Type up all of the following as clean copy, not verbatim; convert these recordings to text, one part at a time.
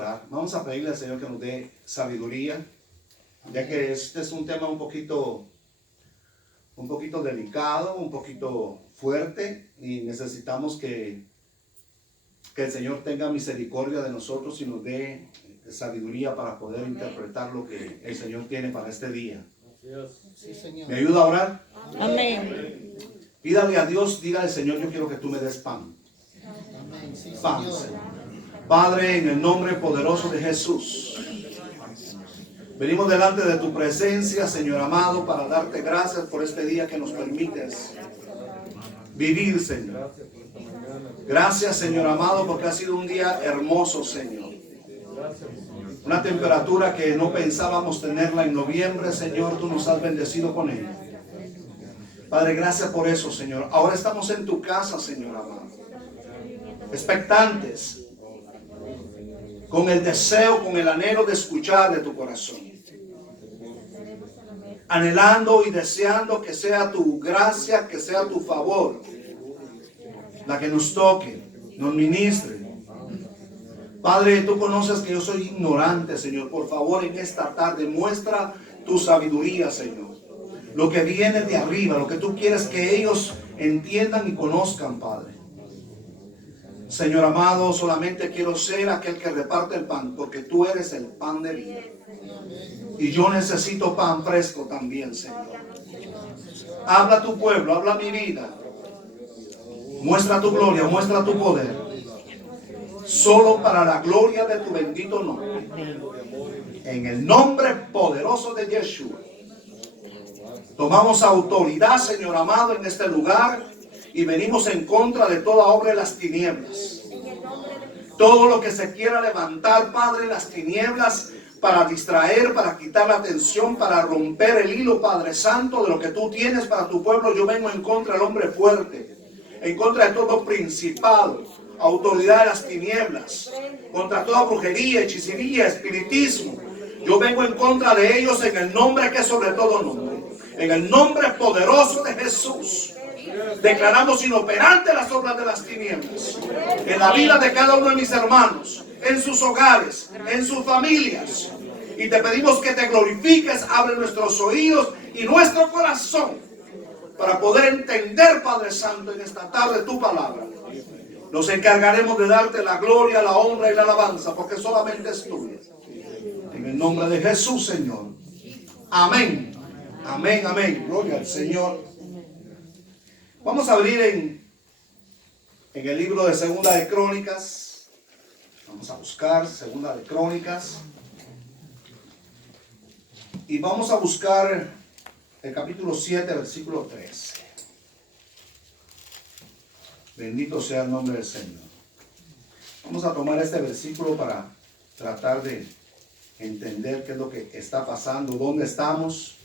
orar. Vamos a pedirle al Señor que nos dé sabiduría, ya que este es un tema un poquito delicado, un poquito fuerte, y necesitamos que el Señor tenga misericordia de nosotros y nos dé sabiduría para poder interpretar lo que el Señor tiene para este día. Sí, Señor. ¿Me ayuda a orar? Amén. Pídale a Dios, dígale: Señor, yo quiero que tú me des pan. Amén. Sí, Pan, Señor. Señor. Padre, en el nombre poderoso de Jesús, venimos delante de tu presencia, Señor amado, para darte gracias por este día que nos permites vivir, Señor. Gracias, Señor amado, porque ha sido un día hermoso, Señor. Una temperatura que no pensábamos tenerla en noviembre, Señor, tú nos has bendecido con ella. Padre, gracias por eso, Señor. Ahora estamos en tu casa, Señor amado, expectantes, con el deseo, con el anhelo de escuchar de tu corazón, anhelando y deseando que sea tu gracia, que sea tu favor la que nos toque, nos ministre. Padre, tú conoces que yo soy ignorante, Señor. Por favor, en esta tarde muestra tu sabiduría, Señor. Lo que viene de arriba, lo que tú quieres que ellos entiendan y conozcan, Padre. Señor amado, solamente quiero ser aquel que reparte el pan, porque tú eres el pan de vida. Y yo necesito pan fresco también, Señor. Habla a tu pueblo, habla a mi vida. Muestra tu gloria, muestra tu poder. Solo para la gloria de tu bendito nombre. En el nombre poderoso de Yeshua. Tomamos autoridad, Señor amado, en este lugar. Y venimos en contra de toda obra de las tinieblas. Todo lo que se quiera levantar, Padre, las tinieblas, para distraer, para quitar la atención, para romper el hilo, Padre Santo, de lo que tú tienes para tu pueblo. Yo vengo en contra del hombre fuerte, en contra de todo principado, autoridad de las tinieblas, contra toda brujería, hechicería, espiritismo. Yo vengo en contra de ellos en el nombre que es sobre todo nombre, en el nombre poderoso de Jesús. Declaramos inoperante las obras de las tinieblas en la vida de cada uno de mis hermanos, en sus hogares, en sus familias. Y te pedimos que te glorifiques, abre nuestros oídos y nuestro corazón para poder entender, Padre Santo, en esta tarde tu palabra. Nos encargaremos de darte la gloria, la honra y la alabanza, porque solamente es tuya. En el nombre de Jesús, Señor. Amén. Amén, amén. Gloria al Señor. Vamos a abrir en el libro de Segunda de Crónicas. Vamos a buscar Segunda de Crónicas. Y vamos a buscar el capítulo 7, versículo 13. Bendito sea el nombre del Señor. Vamos a tomar este versículo para tratar de entender qué es lo que está pasando, dónde estamos.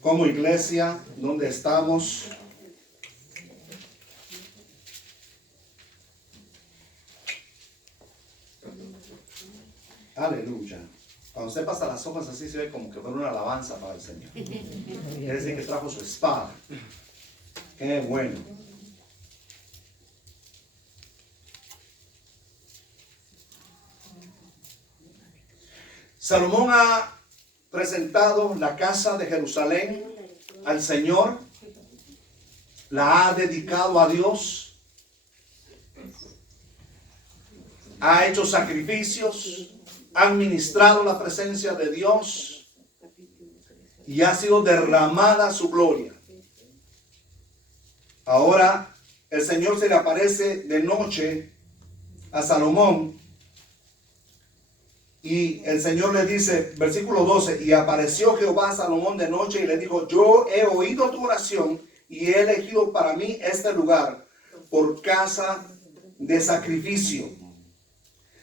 Como iglesia, ¿dónde estamos? Aleluya. Cuando usted pasa las hojas así, se ve como que fuera una alabanza para el Señor. Quiere decir que trajo su espada. Qué bueno. Salomón ha presentado la casa de Jerusalén al Señor, la ha dedicado a Dios, ha hecho sacrificios, ha administrado la presencia de Dios y ha sido derramada su gloria. Ahora el Señor se le aparece de noche a Salomón. Y el Señor le dice, versículo 12, y apareció Jehová a Salomón de noche y le dijo: yo he oído tu oración y he elegido para mí este lugar por casa de sacrificio.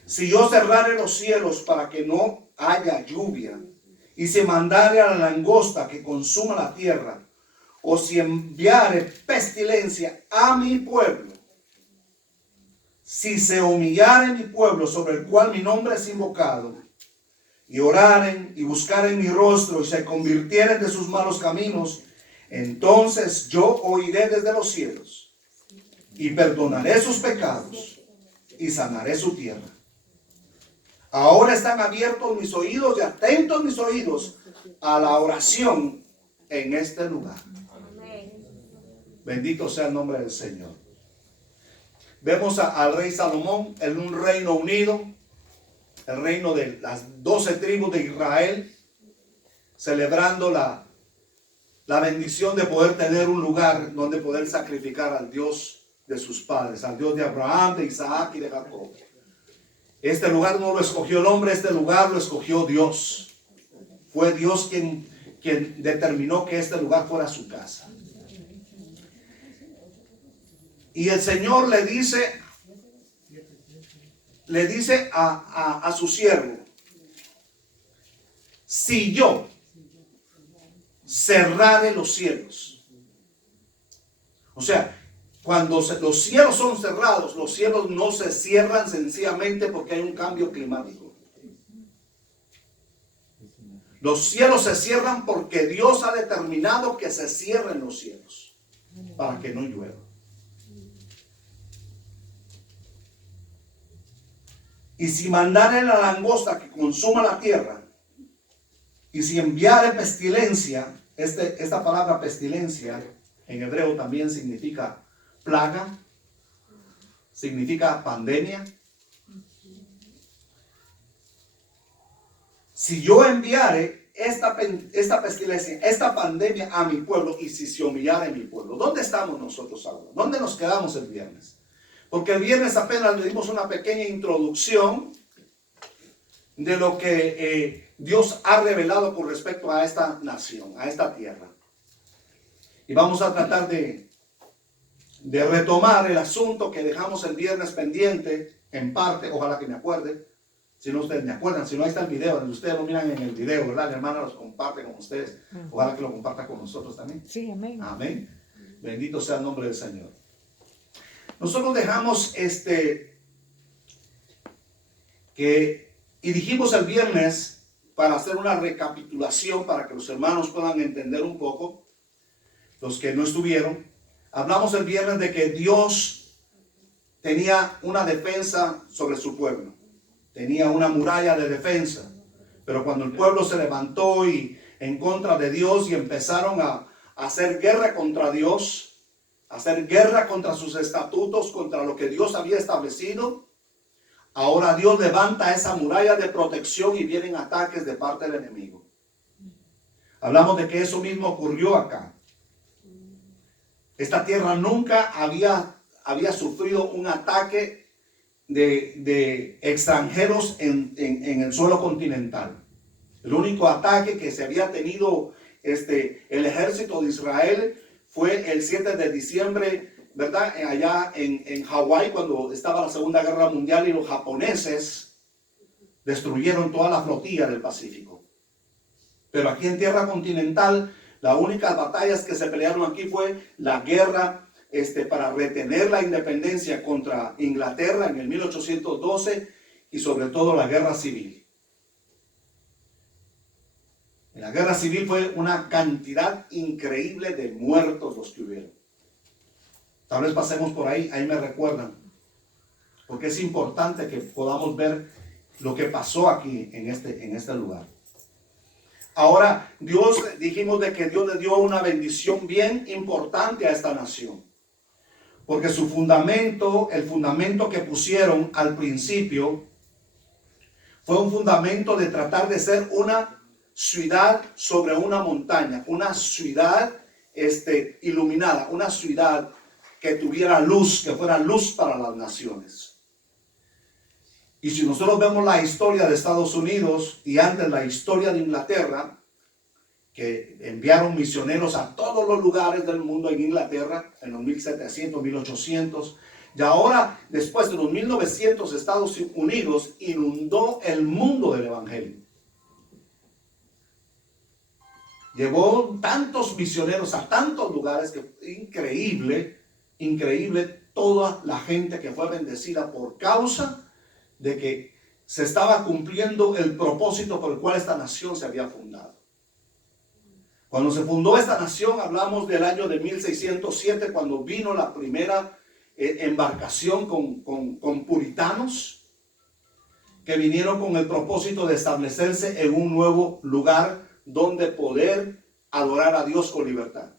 Si yo cerrare los cielos para que no haya lluvia, y si mandare a la langosta que consuma la tierra, o si enviare pestilencia a mi pueblo, si se humillare mi pueblo sobre el cual mi nombre es invocado, y oraren y buscaren mi rostro y se convirtieren de sus malos caminos, entonces yo oiré desde los cielos y perdonaré sus pecados y sanaré su tierra. Ahora están abiertos mis oídos y atentos mis oídos a la oración en este lugar. Bendito sea el nombre del Señor. Vemos al rey Salomón en un reino unido, el reino de las 12 tribus de Israel, celebrando la bendición de poder tener un lugar donde poder sacrificar al Dios de sus padres, al Dios de Abraham, de Isaac y de Jacob. Este lugar no lo escogió el hombre, este lugar lo escogió Dios. Fue Dios quien determinó que este lugar fuera su casa. Y el Señor le dice a su siervo: si yo cerrare los cielos. O sea, cuando los cielos son cerrados, los cielos no se cierran sencillamente porque hay un cambio climático. Los cielos se cierran porque Dios ha determinado que se cierren los cielos para que no llueva. Y si mandare la langosta que consuma la tierra, y si enviare pestilencia, esta palabra pestilencia en hebreo también significa plaga, significa pandemia. Si yo enviare esta pestilencia, esta pandemia a mi pueblo, y si se humillare mi pueblo, ¿dónde estamos nosotros ahora? ¿Dónde nos quedamos el viernes? Porque el viernes apenas le dimos una pequeña introducción de lo que Dios ha revelado con respecto a esta nación, a esta tierra. Y vamos a tratar de retomar el asunto que dejamos el viernes pendiente, en parte, ojalá que me acuerde. Si no, ustedes me acuerdan, si no, ahí está el video, ustedes lo miran en el video, ¿verdad? La hermana los comparte con ustedes. Ojalá que lo comparta con nosotros también. Sí, amén. Amén. Bendito sea el nombre del Señor. Nosotros dejamos y dijimos el viernes, para hacer una recapitulación, para que los hermanos puedan entender un poco, los que no estuvieron, hablamos el viernes de que Dios tenía una defensa sobre su pueblo, tenía una muralla de defensa, pero cuando el pueblo se levantó y en contra de Dios y empezaron a hacer guerra contra Dios, hacer guerra contra sus estatutos, contra lo que Dios había establecido, ahora Dios levanta esa muralla de protección y vienen ataques de parte del enemigo. Hablamos de que eso mismo ocurrió acá. Esta tierra nunca había sufrido un ataque de extranjeros en el suelo continental. El único ataque que se había tenido el ejército de Israel fue el 7 de diciembre, ¿verdad? Allá en Hawái, cuando estaba la Segunda Guerra Mundial y los japoneses destruyeron toda la flotilla del Pacífico. Pero aquí en tierra continental, las únicas batallas que se pelearon aquí fue la guerra para retener la independencia contra Inglaterra en el 1812 y sobre todo la guerra civil. En la guerra civil fue una cantidad increíble de muertos los que hubieron. Tal vez pasemos por ahí me recuerdan. Porque es importante que podamos ver lo que pasó aquí en este lugar. Ahora, dijimos de que Dios le dio una bendición bien importante a esta nación. Porque su fundamento, el fundamento que pusieron al principio, fue un fundamento de tratar de ser una ciudad sobre una montaña, una ciudad iluminada, una ciudad que tuviera luz, que fuera luz para las naciones. Y si nosotros vemos la historia de Estados Unidos y antes la historia de Inglaterra, que enviaron misioneros a todos los lugares del mundo en Inglaterra, en los 1700, 1800, y ahora, después de los 1900, Estados Unidos inundó el mundo del evangelio. Llevó tantos misioneros a tantos lugares que increíble toda la gente que fue bendecida por causa de que se estaba cumpliendo el propósito por el cual esta nación se había fundado. Cuando se fundó esta nación, hablamos del año de 1607, cuando vino la primera embarcación con puritanos que vinieron con el propósito de establecerse en un nuevo lugar donde poder adorar a Dios con libertad.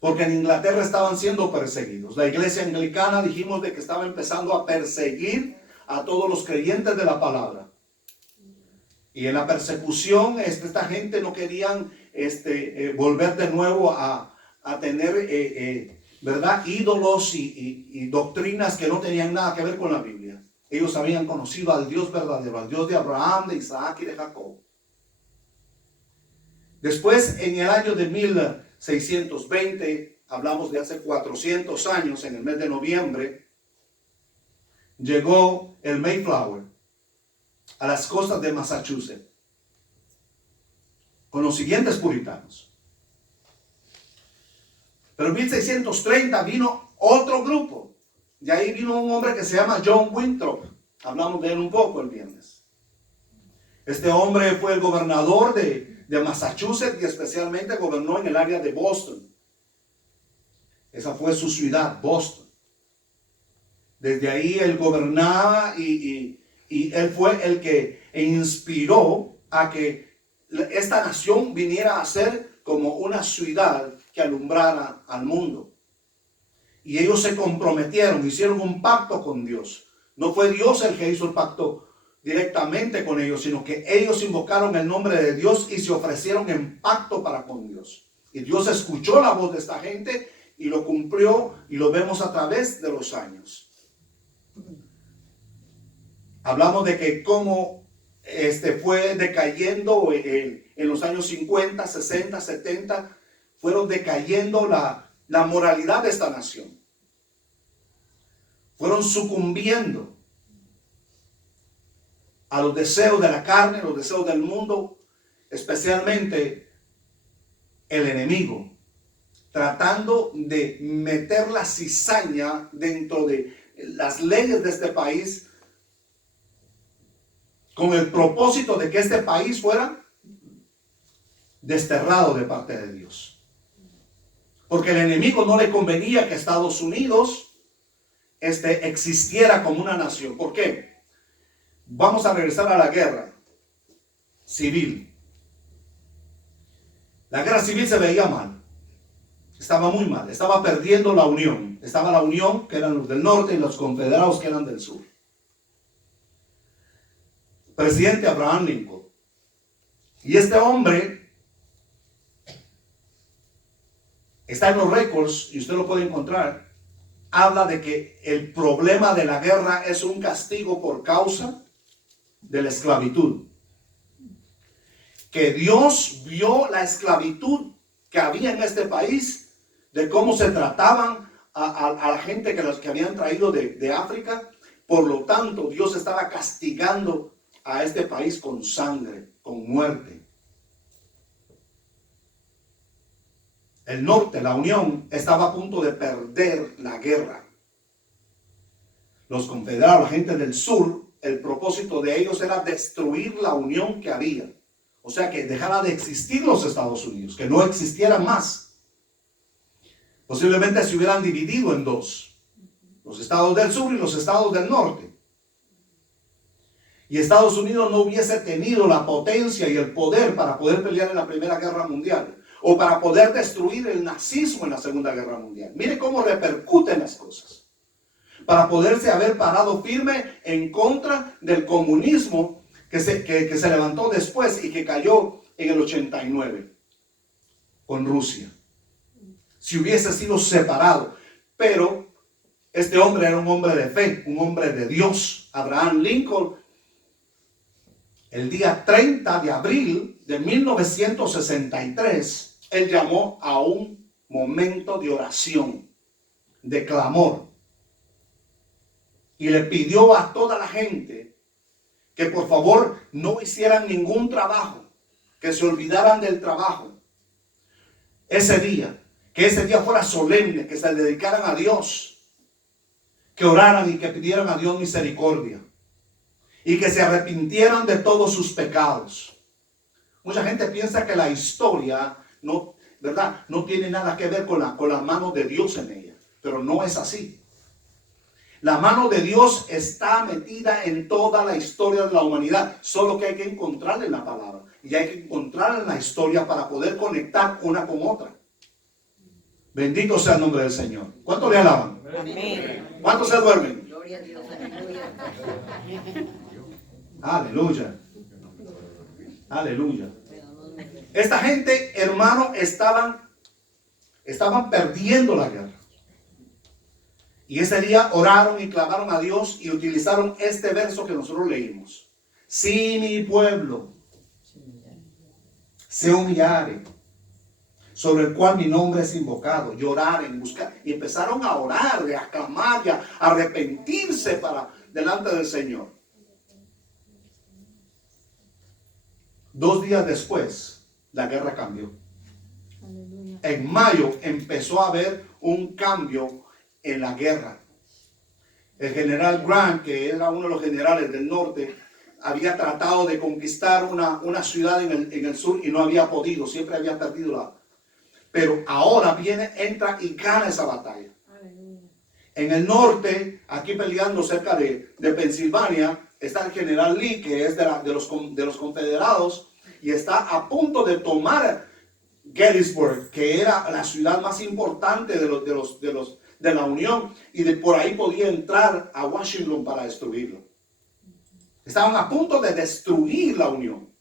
Porque en Inglaterra estaban siendo perseguidos. La iglesia anglicana, dijimos, de que estaba empezando a perseguir a todos los creyentes de la palabra. Y en la persecución, esta gente no querían volver de nuevo a tener, ¿verdad?, ídolos y doctrinas que no tenían nada que ver con la Biblia. Ellos habían conocido al Dios verdadero, al Dios de Abraham, de Isaac y de Jacob. Después, en el año de 1620, hablamos de hace 400 años, en el mes de noviembre, llegó el Mayflower a las costas de Massachusetts con los siguientes puritanos. Pero en 1630 vino otro grupo. Y ahí vino un hombre que se llama John Winthrop. Hablamos de él un poco el viernes. Este hombre fue el gobernador de Massachusetts y especialmente gobernó en el área de Boston. Esa fue su ciudad, Boston. Desde ahí él gobernaba y él fue el que inspiró a que esta nación viniera a ser como una ciudad que alumbrara al mundo. Y ellos se comprometieron, hicieron un pacto con Dios. No fue Dios el que hizo el pacto directamente con ellos, sino que ellos invocaron el nombre de Dios y se ofrecieron en pacto para con Dios. Y Dios escuchó la voz de esta gente y lo cumplió, y lo vemos a través de los años. Hablamos de que cómo fue decayendo en los años 50, 60, 70, fueron decayendo la moralidad de esta nación. Fueron sucumbiendo a los deseos de la carne, los deseos del mundo, especialmente el enemigo, tratando de meter la cizaña dentro de las leyes de este país, con el propósito de que este país fuera desterrado de parte de Dios. Porque al enemigo no le convenía que Estados Unidos existiera como una nación. ¿Por qué? Vamos a regresar a la guerra civil. La guerra civil se veía mal. Estaba muy mal. Estaba perdiendo la unión. Estaba la unión, que eran los del norte, y los confederados, que eran del sur. Presidente Abraham Lincoln. Y este hombre está en los récords, y usted lo puede encontrar. Habla de que el problema de la guerra es un castigo por causa de la esclavitud. Que Dios vio la esclavitud que había en este país, de cómo se trataban a la gente que habían traído de África. Por lo tanto, Dios estaba castigando a este país con sangre, con muerte. El norte, la Unión, estaba a punto de perder la guerra. Los confederados, la gente del sur, el propósito de ellos era destruir la unión que había. O sea, que dejara de existir los Estados Unidos, que no existieran más. Posiblemente se hubieran dividido en dos: los estados del sur y los estados del norte. Y Estados Unidos no hubiese tenido la potencia y el poder para poder pelear en la Primera Guerra Mundial, o para poder destruir el nazismo en la Segunda Guerra Mundial. Mire cómo repercuten las cosas. Para poderse haber parado firme en contra del comunismo que se levantó después y que cayó en el 89 con Rusia. Si hubiese sido separado. Pero este hombre era un hombre de fe, un hombre de Dios. Abraham Lincoln, el día 30 de abril de 1963, él llamó a un momento de oración, de clamor. Y le pidió a toda la gente que por favor no hicieran ningún trabajo, que se olvidaran del trabajo ese día, que ese día fuera solemne, que se dedicaran a Dios, que oraran y que pidieran a Dios misericordia y que se arrepintieran de todos sus pecados. Mucha gente piensa que la historia no, ¿verdad?, no tiene nada que ver con la mano de Dios en ella, pero no es así. La mano de Dios está metida en toda la historia de la humanidad. Solo que hay que encontrarla en la palabra. Y hay que encontrarla en la historia para poder conectar una con otra. Bendito sea el nombre del Señor. ¿Cuántos le alaban? Amén. ¿Cuántos se duermen? Gloria a Dios, aleluya. Aleluya. Aleluya. Esta gente, hermano, estaban perdiendo la guerra. Y ese día oraron y clamaron a Dios y utilizaron este verso que nosotros leímos. Si mi pueblo se humillare, sobre el cual mi nombre es invocado, lloraren, buscar, y empezaron a orar, a clamar, a arrepentirse para delante del Señor. 2 días después, la guerra cambió. En mayo empezó a haber un cambio en la guerra. El general Grant, que era uno de los generales del norte, había tratado de conquistar una ciudad en el sur y no había podido, siempre había perdido la. Pero ahora entra y gana esa batalla. En el norte, aquí peleando cerca de Pensilvania, está el general Lee, que es de los confederados, y está a punto de tomar Gettysburg, que era la ciudad más importante de la Unión, y por ahí podía entrar a Washington para destruirlo. Estaban a punto de destruir la Unión.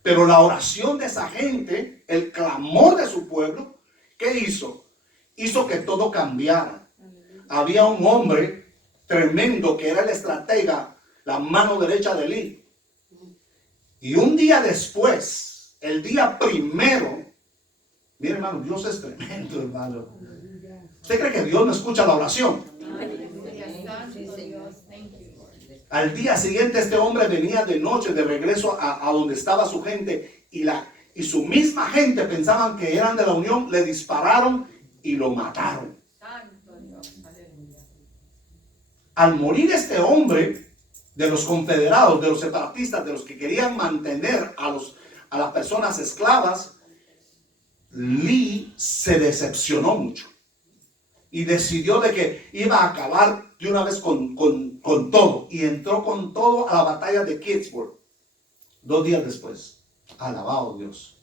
Pero la oración de esa gente, el clamor de su pueblo, ¿qué hizo? Hizo que todo cambiara. Había un hombre tremendo que era el estratega, la mano derecha de Lee. Y un día después, el día primero, mire hermano, Dios es tremendo, hermano. ¿Usted cree que Dios no escucha la oración? Al día siguiente este hombre venía de noche de regreso a donde estaba su gente y su misma gente pensaban que eran de la Unión, le dispararon y lo mataron. Al morir este hombre de los confederados, de los separatistas, de los que querían mantener a las personas esclavas, Lee se decepcionó mucho y decidió de que iba a acabar de una vez con todo, y entró con todo a la batalla de Gettysburg 2 días después. Alabado Dios.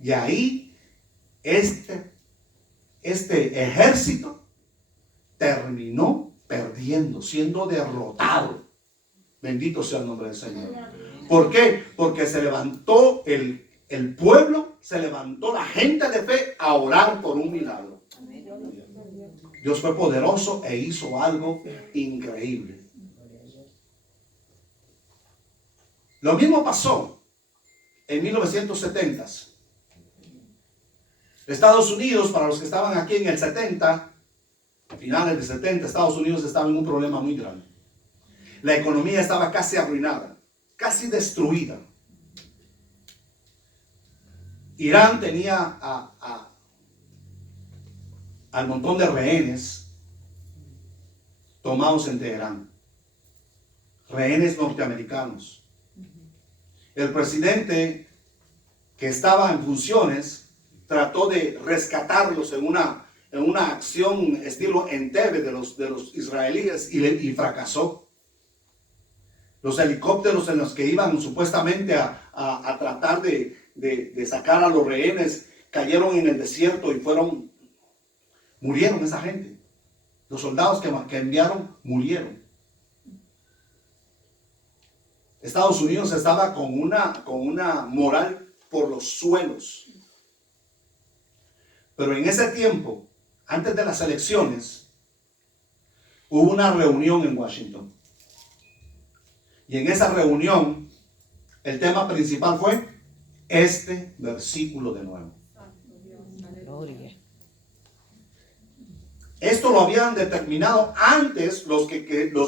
Y ahí este ejército terminó perdiendo, siendo derrotado. Bendito sea el nombre del Señor. ¿Por qué? Porque se levantó el pueblo, se levantó la gente de fe a orar por un milagro. Dios fue poderoso e hizo algo increíble. Lo mismo pasó en 1970. Estados Unidos, para los que estaban aquí en el 70, finales de 70, Estados Unidos estaba en un problema muy grande. La economía estaba casi arruinada, casi destruida. Irán tenía al montón de rehenes tomados en Teherán, rehenes norteamericanos. El presidente que estaba en funciones trató de rescatarlos en una acción estilo Entebbe de los israelíes y fracasó. Los helicópteros en los que iban supuestamente a tratar de sacar a los rehenes cayeron en el desierto y murieron esa gente. Los soldados que enviaron murieron. Estados Unidos estaba con una moral por los suelos. Pero en ese tiempo, antes de las elecciones, hubo una reunión en Washington. Y en esa reunión, el tema principal fue este versículo de nuevo. Gloria. Esto lo habían determinado antes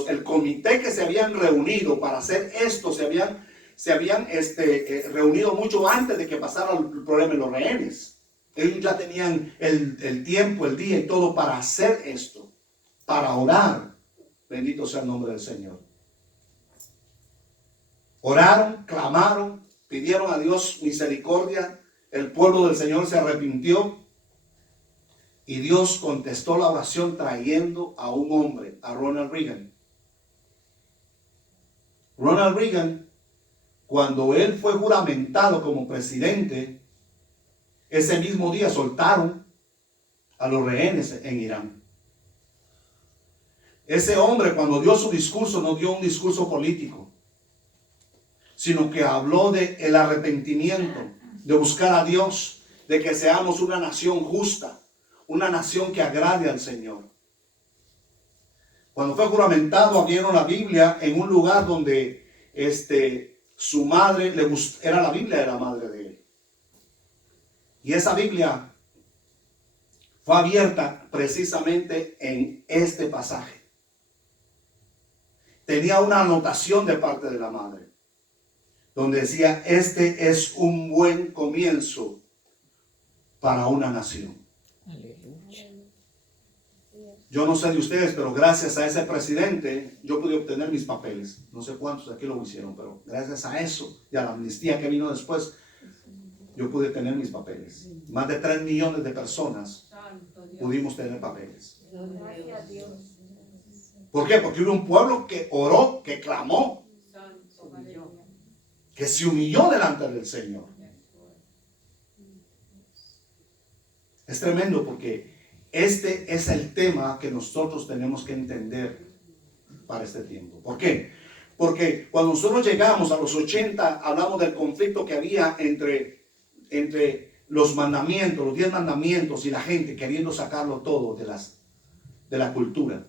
el comité que se habían reunido para hacer esto, se habían reunido mucho antes de que pasara el problema de los rehenes. Ellos ya tenían el tiempo, el día y todo para hacer esto, para orar. Bendito sea el nombre del Señor. Oraron, clamaron, pidieron a Dios misericordia. El pueblo del Señor se arrepintió. Y Dios contestó la oración trayendo a un hombre, a Ronald Reagan. Ronald Reagan, cuando él fue juramentado como presidente, ese mismo día soltaron a los rehenes en Irán. Ese hombre, cuando dio su discurso, no dio un discurso político, sino que habló de el arrepentimiento, de buscar a Dios, de que seamos una nación justa, una nación que agrade al Señor. Cuando fue juramentado, abrieron la Biblia en un lugar donde su madre era la Biblia de la madre de él. Y esa Biblia fue abierta precisamente en este pasaje. Tenía una anotación de parte de la madre, donde decía, este es un buen comienzo para una nación. Aleluya. Yo no sé de ustedes, pero gracias a ese presidente yo pude obtener mis papeles. No sé cuántos de aquí lo hicieron, pero gracias a eso y a la amnistía que vino después, yo pude tener mis papeles. Más de 3 millones de personas pudimos tener papeles. Gracias a Dios. ¿Por qué? Porque hubo un pueblo que oró, que clamó, que se humilló delante del Señor. Es tremendo porque este es el tema que nosotros tenemos que entender para este tiempo. ¿Por qué? Porque cuando nosotros llegamos a los 80, hablamos del conflicto que había entre los mandamientos, los 10 mandamientos y la gente queriendo sacarlo todo de la cultura,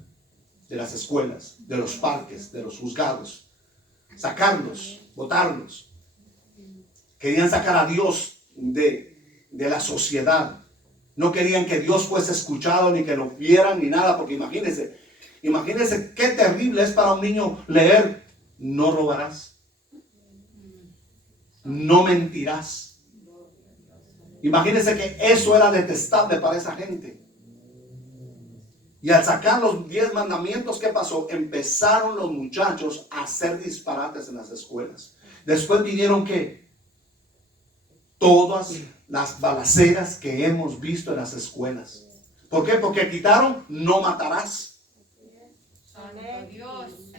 de las escuelas, de los parques, de los juzgados. Sacarlos, botarlos. Querían sacar a Dios de la sociedad. No querían que Dios fuese escuchado, ni que lo vieran, ni nada, porque imagínense qué terrible es para un niño leer, no robarás, no mentirás. Imagínense que eso era detestable para esa gente. Y al sacar los 10 mandamientos, ¿qué pasó? Empezaron los muchachos a hacer disparates en las escuelas. Después vinieron ¿qué? Todas las balaceras que hemos visto en las escuelas. ¿Por qué? Porque quitaron no matarás.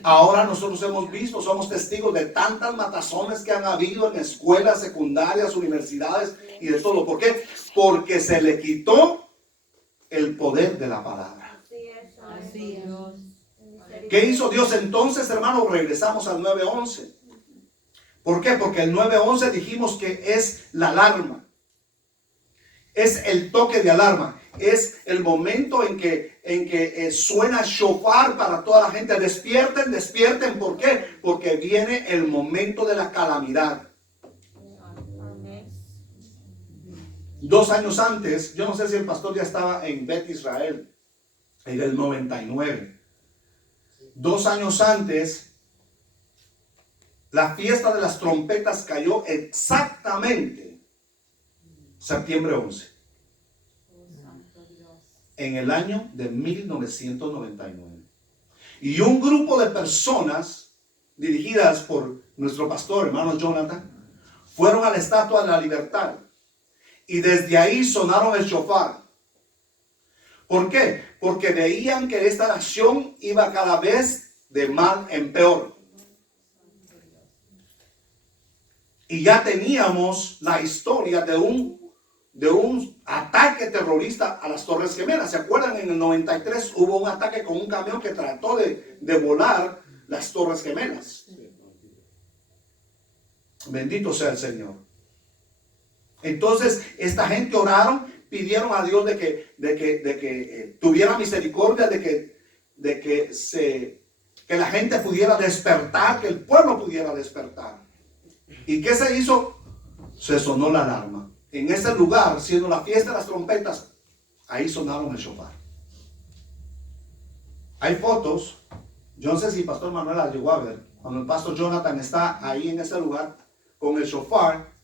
Ahora nosotros hemos visto, somos testigos de tantas matazones que han habido en escuelas secundarias, universidades y de todo. ¿Por qué? Porque se le quitó el poder de la palabra. Así es. ¿Qué hizo Dios entonces, hermano? Regresamos al 9:11. ¿Por qué? Porque el 9:11 dijimos que es la alarma. Es el toque de alarma. Es el momento en que suena shofar para toda la gente. Despierten, despierten. ¿Por qué? Porque viene el momento de la calamidad. 2 años antes, yo no sé si el pastor ya estaba en Bet Israel, en el 99. 2 años antes, la fiesta de las trompetas cayó exactamente septiembre 11. En el año de 1999. Y un grupo de personas dirigidas por nuestro pastor, hermano Jonathan, fueron a la Estatua de la Libertad. Y desde ahí sonaron el shofar. ¿Por qué? Porque veían que esta nación iba cada vez de mal en peor. Y ya teníamos la historia de un ataque terrorista a las Torres Gemelas. ¿Se acuerdan? En el 93 hubo un ataque con un camión que trató de volar las Torres Gemelas. Bendito sea el Señor. Entonces, esta gente oraron, pidieron a Dios de que tuviera misericordia, de que la gente pudiera despertar, que el pueblo pudiera despertar. ¿Y qué se hizo? Se sonó la alarma. En ese lugar, siendo la fiesta de las trompetas, ahí sonaron el shofar. Hay fotos, yo no sé si el pastor Manuel las llegó a ver, cuando el pastor Jonathan está ahí en ese lugar con el shofar,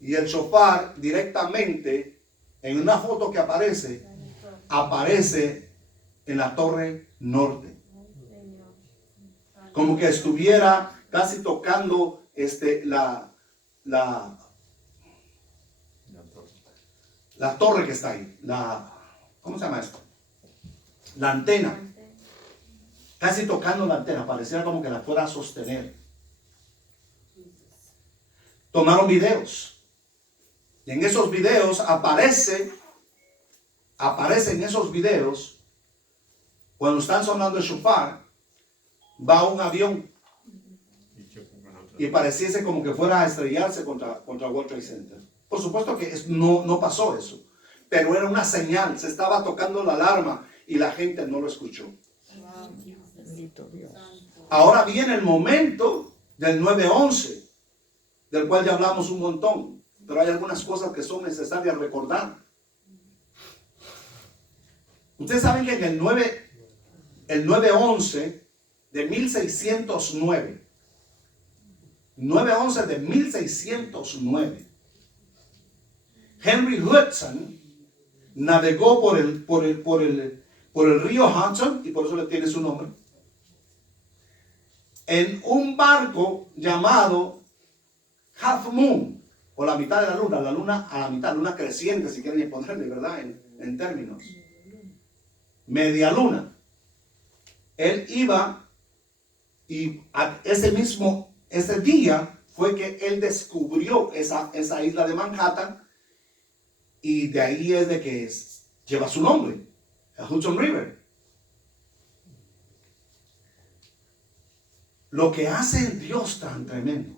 y el shofar directamente en una foto que aparece en la torre norte. Como que estuviera casi tocando la torre que está ahí, ¿cómo se llama esto? La antena. Casi tocando la antena, parecía como que la fuera a sostener. Tomaron videos. Y en esos videos aparece en esos videos, cuando están sonando el shofar, va un avión. Y pareciese como que fuera a estrellarse contra World Trade Center. Por supuesto que no pasó eso. Pero era una señal. Se estaba tocando la alarma y la gente no lo escuchó. Bendito Dios. Ahora viene el momento del 9/11, del cual ya hablamos un montón. Pero hay algunas cosas que son necesarias recordar. Ustedes saben que en el 9/11 de 1609, 9/11 de 1609, Henry Hudson navegó por el río Hudson, y por eso le tiene su nombre, en un barco llamado Half Moon, o la mitad de la luna a la mitad, luna creciente, si quieren ponerle, ¿verdad? En términos. Media luna. Él iba, y ese día fue que él descubrió esa isla de Manhattan, y de ahí es de que lleva su nombre, el Hudson River. Lo que hace Dios tan tremendo.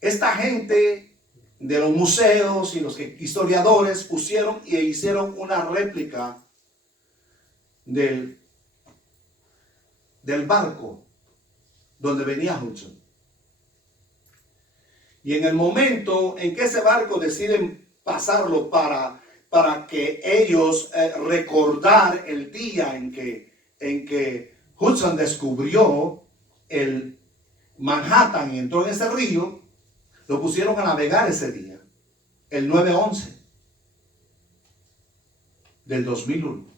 Esta gente de los museos y los historiadores pusieron y hicieron una réplica del barco donde venía Hudson. Y en el momento en que ese barco deciden pasarlo para que ellos recordar el día en que Hudson descubrió el Manhattan y entró en ese río, lo pusieron a navegar ese día, el 9/11 del 2001.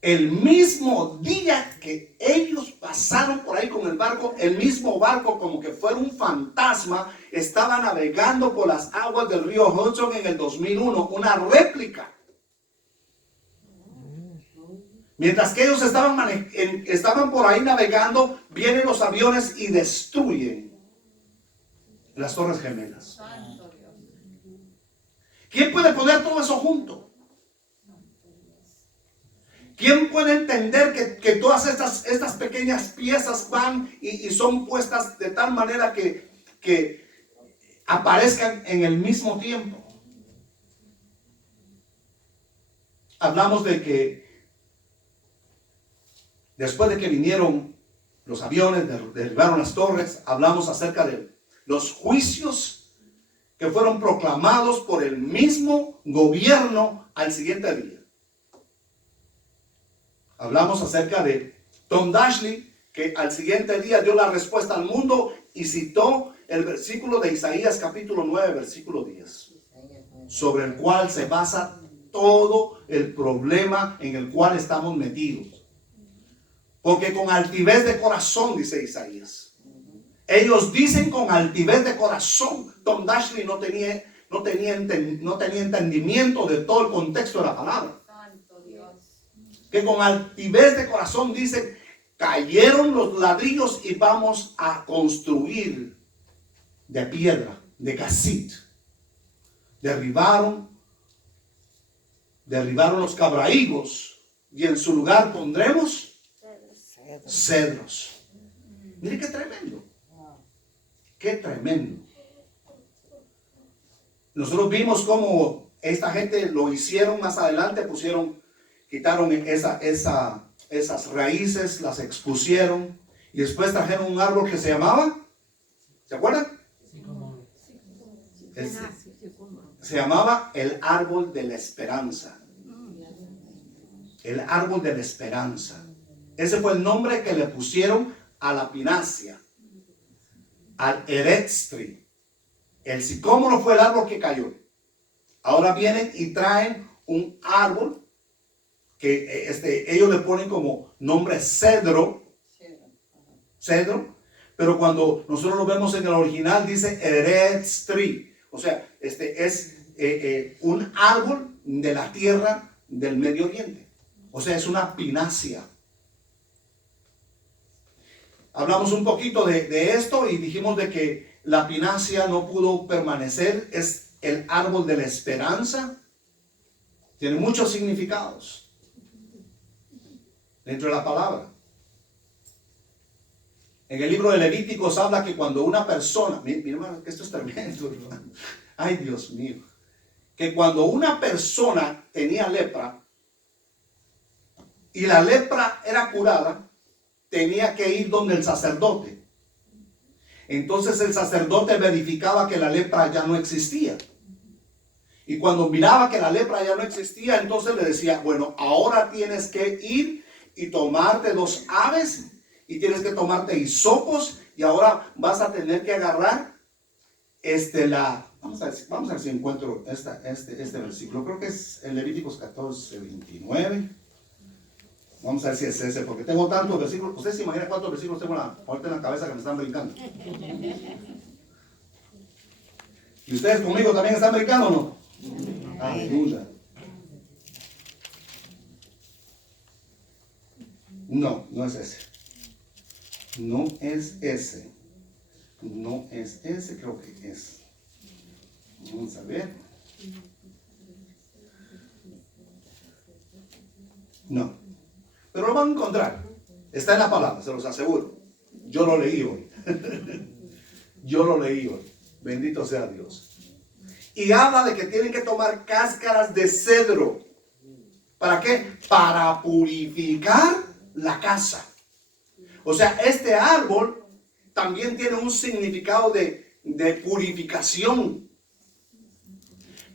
El mismo día que ellos pasaron por ahí con el barco, el mismo barco, como que fuera un fantasma, estaba navegando por las aguas del río Hudson en el 2001, una réplica. Mientras que ellos estaban por ahí navegando, vienen los aviones y destruyen las Torres Gemelas. ¿Quién puede poner todo eso junto? ¿Quién puede entender que todas estas pequeñas piezas van y son puestas de tal manera que aparezcan en el mismo tiempo? Hablamos de que después de que vinieron los aviones, derribaron las torres, hablamos acerca de los juicios que fueron proclamados por el mismo gobierno al siguiente día. Hablamos acerca de Tom Dashley, que al siguiente día dio la respuesta al mundo y citó el versículo de Isaías capítulo 9, versículo 10, sobre el cual se basa todo el problema en el cual estamos metidos. Porque con altivez de corazón, dice Isaías. Ellos dicen con altivez de corazón. Tom Dashley no tenía entendimiento de todo el contexto de la palabra. Que con altivez de corazón dicen, cayeron los ladrillos y vamos a construir de piedra, de casit. Derribaron los cabraigos y en su lugar pondremos cedros. Mire qué tremendo. Qué tremendo. Nosotros vimos cómo esta gente lo hicieron más adelante, quitaron esas raíces, las expusieron y después trajeron un árbol que se llamaba, ¿se acuerdan? Se llamaba el árbol de la esperanza. El árbol de la esperanza. Ese fue el nombre que le pusieron a la pinacia, al eretz tree. El sicómoro fue el árbol que cayó. Ahora vienen y traen un árbol que ellos le ponen como nombre cedro, pero cuando nosotros lo vemos en el original dice eretz tree, o sea, es un árbol de la tierra del Medio Oriente. O sea, es una pinacia. Hablamos un poquito de esto y dijimos de que la pinacia no pudo permanecer. Es el árbol de la esperanza. Tiene muchos significados dentro de la palabra. En el libro de Levíticos habla que cuando una persona, mi hermano, que esto es tremendo, hermano. Ay, Dios mío. Que cuando una persona tenía lepra y la lepra era curada, tenía que ir donde el sacerdote. Entonces el sacerdote verificaba que la lepra ya no existía. Y cuando miraba que la lepra ya no existía, entonces le decía, bueno, ahora tienes que ir y tomarte 2 aves y tienes que tomarte hisopos y ahora vas a tener que agarrar vamos a ver si encuentro este versículo. Creo que es en Levíticos 14, 29. Vamos a ver si es ese, porque tengo tantos versículos. Ustedes se imaginan cuántos versículos tengo ahorita en la cabeza que me están brincando. ¿Y ustedes conmigo también están brincando o no? Aleluya. No, no es ese. No es ese. No es ese, creo que es. Vamos a ver. No. Pero lo van a encontrar. Está en la palabra, se los aseguro. Yo lo leí hoy. Yo lo leí hoy. Bendito sea Dios. Y habla de que tienen que tomar cáscaras de cedro. ¿Para qué? Para purificar la casa. O sea, este árbol también tiene un significado de purificación.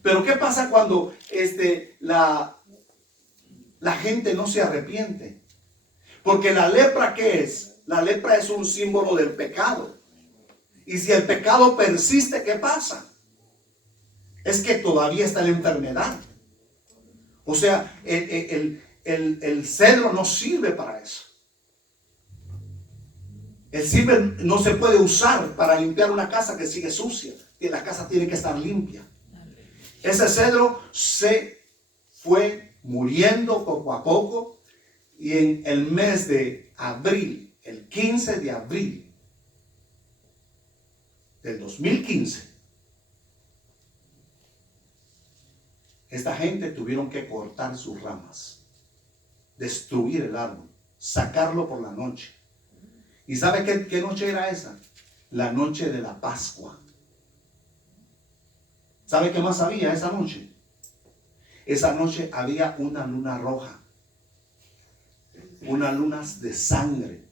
Pero ¿qué pasa cuando la gente no se arrepiente? Porque la lepra, ¿qué es? La lepra es un símbolo del pecado. Y si el pecado persiste, ¿qué pasa? Es que todavía está la enfermedad. O sea, el cedro no sirve para eso. El cedro no se puede usar para limpiar una casa que sigue sucia. Y la casa tiene que estar limpia. Ese cedro se fue muriendo poco a poco. Y en el mes de abril, el 15 de abril del 2015, esta gente tuvieron que cortar sus ramas, destruir el árbol, sacarlo por la noche. ¿Y sabe qué noche era esa? La noche de la Pascua. ¿Sabe qué más había esa noche? Esa noche había una luna roja, unas lunas de sangre.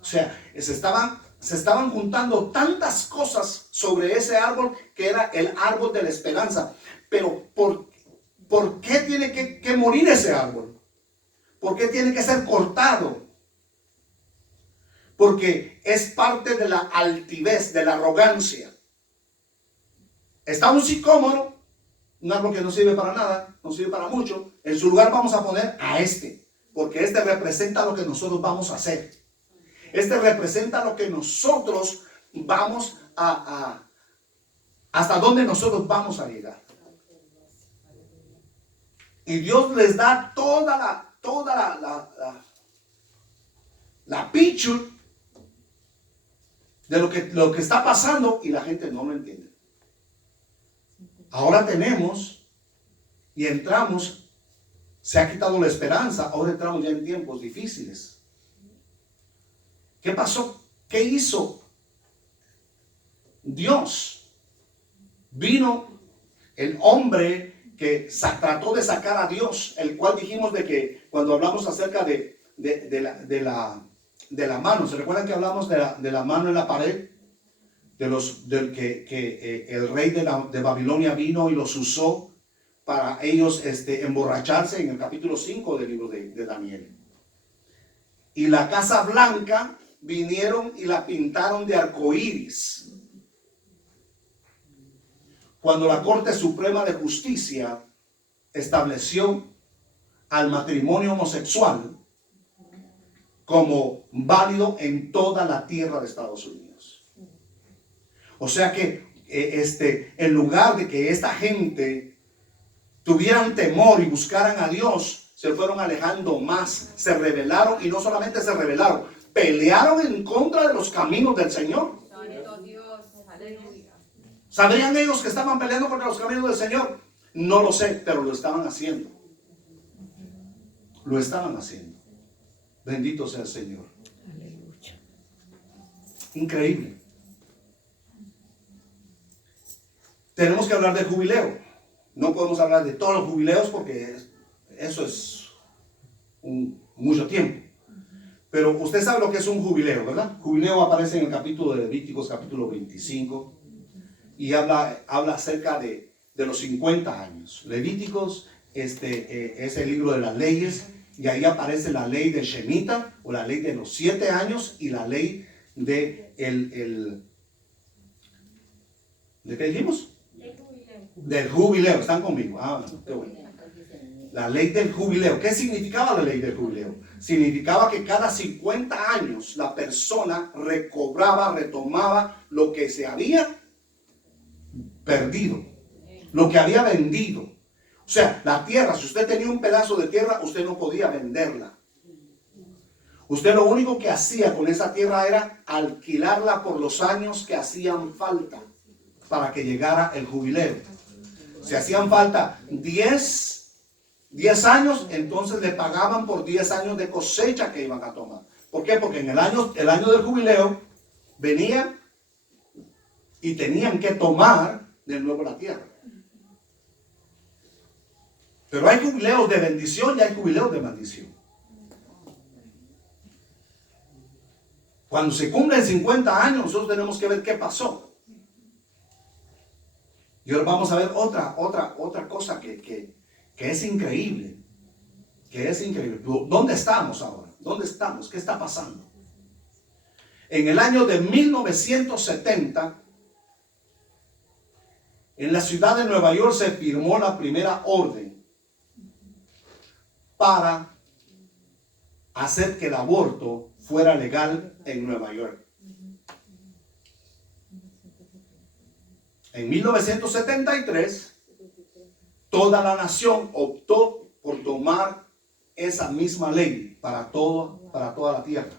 O sea, se estaban juntando tantas cosas sobre ese árbol que era el árbol de la esperanza. Pero ¿por qué tiene que morir ese árbol? ¿Por qué tiene que ser cortado? Porque es parte de la altivez, de la arrogancia. Está un sicómoro, un árbol que no sirve para nada, no sirve para mucho. En su lugar vamos a poner a porque representa lo que nosotros vamos a hacer. Representa lo que nosotros vamos hasta donde nosotros vamos a llegar. Y Dios les da toda la picture de lo que está pasando y la gente no lo entiende. Ahora tenemos y entramos, se ha quitado la esperanza, ahora entramos ya en tiempos difíciles. ¿Qué pasó? ¿Qué hizo Dios? Vino el hombre que trató de sacar a Dios, el cual dijimos de que cuando hablamos acerca de la mano, ¿se recuerdan que hablamos de la mano en la pared? Del que el rey de Babilonia vino y los usó para ellos emborracharse en el capítulo 5 del libro de Daniel. Y la Casa Blanca vinieron y la pintaron de arcoíris. Cuando la Corte Suprema de Justicia estableció al matrimonio homosexual como válido en toda la tierra de Estados Unidos. O sea que en lugar de que esta gente tuvieran temor y buscaran a Dios, se fueron alejando más, se rebelaron, y no solamente se rebelaron, pelearon en contra de los caminos del Señor. Santo Dios, aleluya. ¿Sabrían ellos que estaban peleando contra los caminos del Señor? No lo sé, pero lo estaban haciendo. Lo estaban haciendo. Bendito sea el Señor. Aleluya. Increíble. Tenemos que hablar del jubileo. No podemos hablar de todos los jubileos porque eso es mucho tiempo. Pero usted sabe lo que es un jubileo, ¿verdad? Jubileo aparece en el capítulo de Levíticos, capítulo 25, y habla acerca de los 50 años. Levíticos es el libro de las leyes, y ahí aparece la ley de Shemitah, o la ley de los 7 años, y la ley de ¿de qué dijimos? Del jubileo. ¿Están conmigo? Ah, qué bueno. La ley del jubileo. ¿Qué significaba la ley del jubileo? Significaba que cada 50 años la persona recobraba, retomaba lo que se había perdido, lo que había vendido. O sea, la tierra, si usted tenía un pedazo de tierra, usted no podía venderla. Usted lo único que hacía con esa tierra era alquilarla por los años que hacían falta para que llegara el jubileo. Si hacían falta 10 años, entonces le pagaban por 10 años de cosecha que iban a tomar. ¿Por qué? Porque en el año del jubileo venía y tenían que tomar de nuevo la tierra. Pero hay jubileos de bendición y hay jubileos de maldición. Cuando se cumplen 50 años, nosotros tenemos que ver qué pasó. Y ahora vamos a ver otra cosa que es increíble. Que es increíble. ¿Dónde estamos ahora? ¿Dónde estamos? ¿Qué está pasando? En el año de 1970, en la ciudad de Nueva York se firmó la primera orden para hacer que el aborto fuera legal en Nueva York. En 1973, toda la nación optó por tomar esa misma ley para toda la tierra.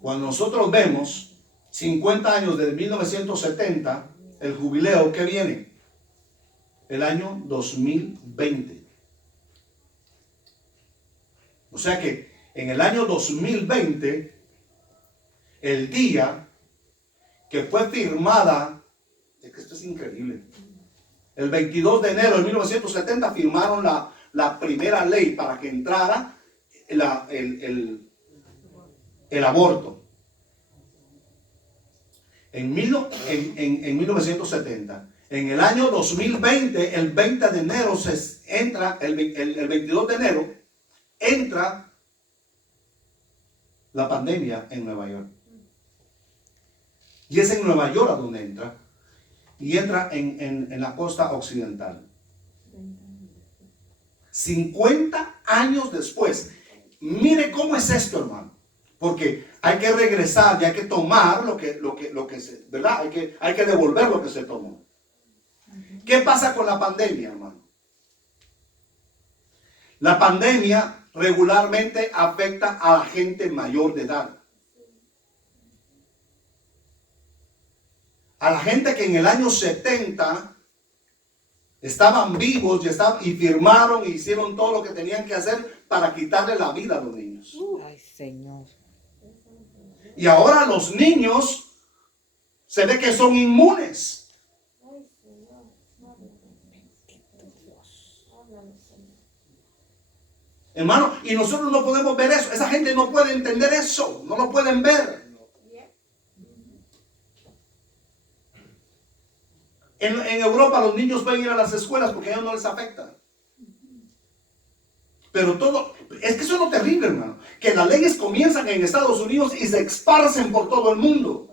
Cuando nosotros vemos 50 años desde 1970, el jubileo que viene, el año 2020. O sea que en el año 2020, el día que fue firmada, es que esto es increíble, el 22 de enero de 1970 firmaron la primera ley para que entrara el aborto. En 1970. En el año 2020, el 20 de enero entra, el 22 de enero, entra la pandemia en Nueva York. Y es en Nueva York a donde entra. Y entra en la costa occidental. 50 años después. Mire cómo es esto, hermano. Porque hay que regresar y hay que tomar lo que se, ¿verdad? Hay que devolver lo que se tomó. ¿Qué pasa con la pandemia, hermano? La pandemia regularmente afecta a la gente mayor de edad. A la gente que en el año 70 estaban vivos y firmaron e hicieron todo lo que tenían que hacer para quitarle la vida a los niños. Ay, Señor. Y ahora los niños se ve que son inmunes. Hermano, y nosotros no podemos ver eso. Esa gente no puede entender eso. No lo pueden ver. En Europa los niños pueden ir a las escuelas porque a ellos no les afecta. Pero es que eso es lo terrible, hermano. Que las leyes comienzan en Estados Unidos y se esparcen por todo el mundo.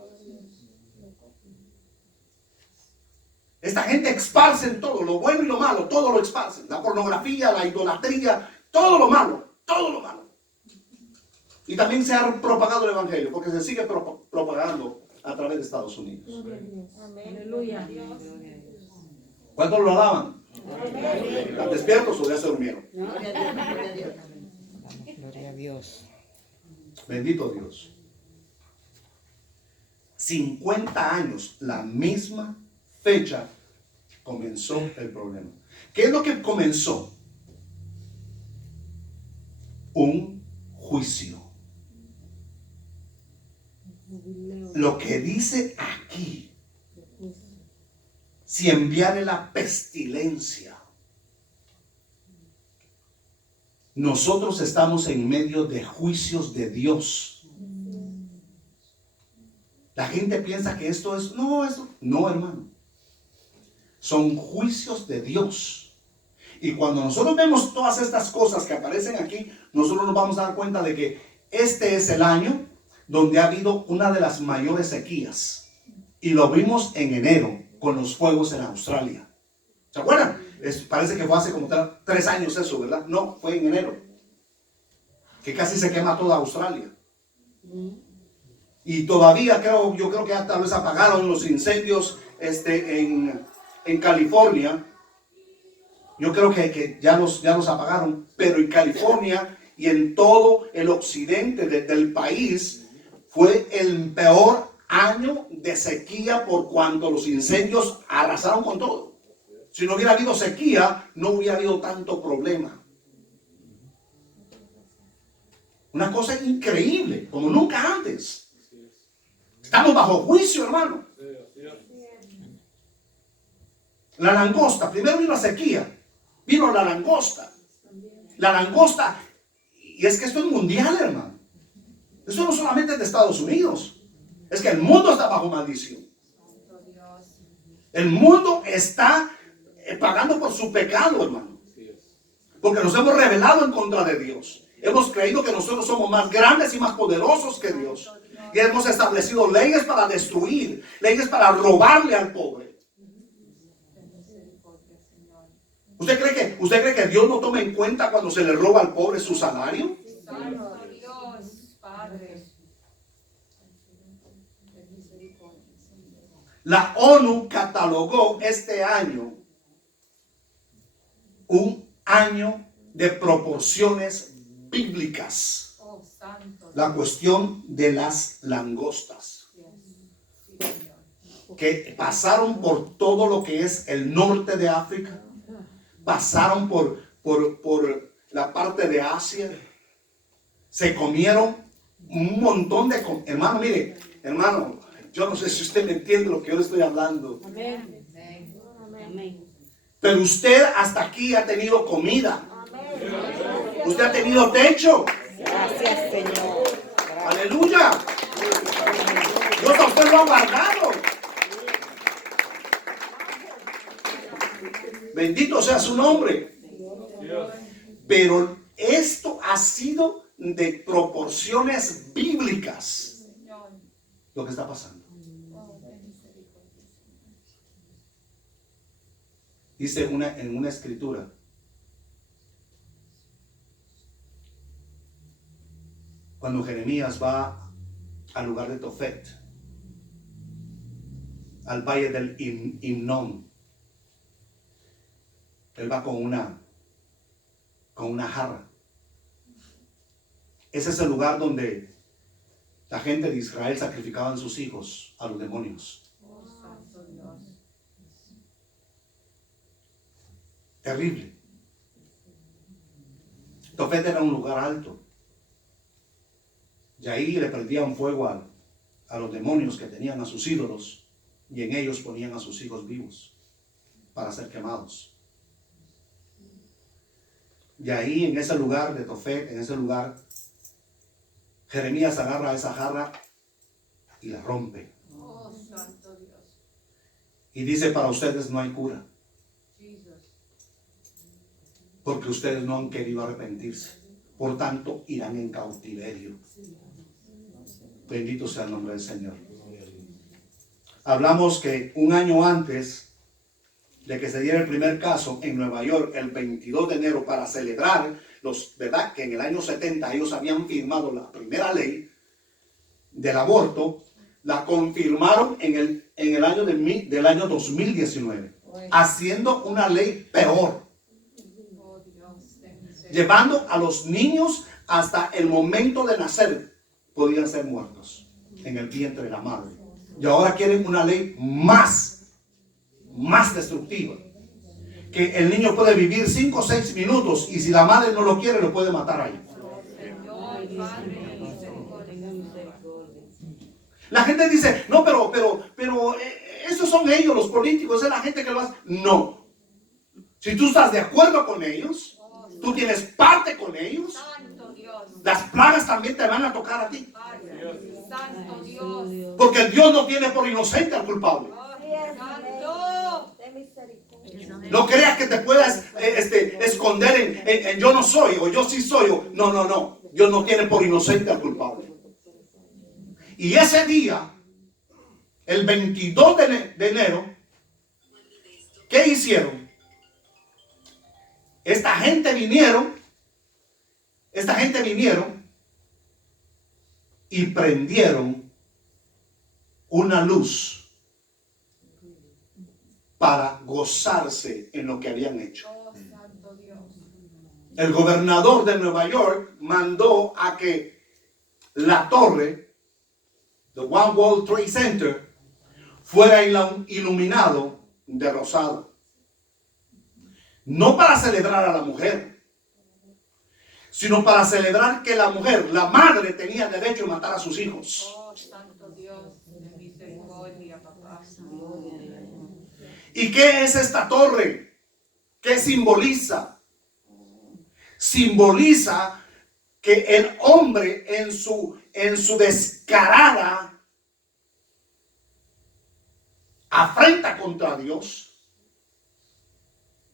Esta gente esparce en todo, lo bueno y lo malo, todo lo esparcen. La pornografía, la idolatría, todo lo malo, todo lo malo. Y también se ha propagado el evangelio, porque se sigue propagando a través de Estados Unidos. Aleluya. ¿Cuántos lo alaban? ¿Están despiertos o ya se durmieron? Gloria a Dios. Bendito Dios. 50 años, la misma fecha, comenzó el problema. ¿Qué es lo que comenzó? Un juicio. Lo que dice aquí, si enviare la pestilencia. Nosotros estamos en medio de juicios de Dios. La gente piensa que esto es, no, hermano. Son juicios de Dios. Y cuando nosotros vemos todas estas cosas que aparecen aquí, nosotros nos vamos a dar cuenta de que este es el año donde ha habido una de las mayores sequías. Y lo vimos en enero con los fuegos en Australia. ¿Se acuerdan? Parece que fue hace como 3 años eso, ¿verdad? No, fue en enero. Que casi se quema toda Australia. Y todavía yo creo que ya tal vez apagaron los incendios en California. Yo creo que ya los apagaron. Pero en California y en todo el occidente del país fue el peor año de sequía por cuanto los incendios arrasaron con todo. Si no hubiera habido sequía, no hubiera habido tanto problema. Una cosa increíble, como nunca antes. Estamos bajo juicio, hermano. La langosta, primero vino la sequía, vino la langosta. La langosta, y es que esto es mundial, hermano. Esto no solamente es de Estados Unidos, es que el mundo está bajo maldición. El mundo está pagando por su pecado, hermano. Porque nos hemos rebelado en contra de Dios. Hemos creído que nosotros somos más grandes y más poderosos que Dios. Y hemos establecido leyes para destruir, leyes para robarle al pobre. ¿Usted cree que Dios no toma en cuenta cuando se le roba al pobre su salario? La ONU catalogó este año un año de proporciones bíblicas. La cuestión de las langostas, que pasaron por todo lo que es el norte de África, pasaron por la parte de Asia, se comieron un montón de hermano, mire, hermano, yo no sé si usted me entiende lo que yo le estoy hablando. Amén. Pero usted hasta aquí ha tenido comida. Usted ha tenido techo. Gracias, Señor. Aleluya. Dios a usted lo ha guardado. Bendito sea su nombre. Pero esto ha sido de proporciones bíblicas. Lo que está pasando. Dice en una escritura. Cuando Jeremías va al lugar de Tofet, al valle del Himnón, él va con una jarra. Ese es el lugar donde la gente de Israel sacrificaban sus hijos a los demonios. Terrible. Tofet era un lugar alto. Y ahí le prendían fuego a los demonios que tenían a sus ídolos. Y en ellos ponían a sus hijos vivos para ser quemados. Y ahí en ese lugar de Tofet, en ese lugar, Jeremías agarra esa jarra y la rompe. Y dice: para ustedes no hay cura. Porque ustedes no han querido arrepentirse. Por tanto, irán en cautiverio. Bendito sea el nombre del Señor. Hablamos que un año antes de que se diera el primer caso en Nueva York, el 22 de enero, para celebrar ¿verdad? Que en el año 70 ellos habían firmado la primera ley del aborto. la confirmaron en el año del año 2019, haciendo una ley peor, llevando a los niños hasta el momento de nacer, podían ser muertos en el vientre de la madre. Y ahora quieren una ley más destructiva, que el niño puede vivir 5 o 6 minutos y si la madre no lo quiere, lo puede matar ahí. La gente dice, no, pero esos son ellos, los políticos, es la gente que lo hace. No. Si tú estás de acuerdo con ellos, tú tienes parte con ellos, las plagas también te van a tocar a ti. Porque Dios no tiene por inocente al culpable. No creas que te puedas esconder en yo no soy o yo sí soy. No. Dios no tiene por inocente al culpable. Y ese día, el 22 de enero, ¿qué hicieron? Esta gente vinieron y prendieron una luz para gozarse en lo que habían hecho. El gobernador de Nueva York mandó a que la torre, the One World Trade Center, fuera iluminado de rosado. No para celebrar a la mujer, sino para celebrar que la mujer, la madre, tenía derecho a matar a sus hijos. Santo Dios, de misericordia, papá. ¿Y qué es esta torre? ¿Qué simboliza? Simboliza que el hombre en su descarada afrenta contra Dios,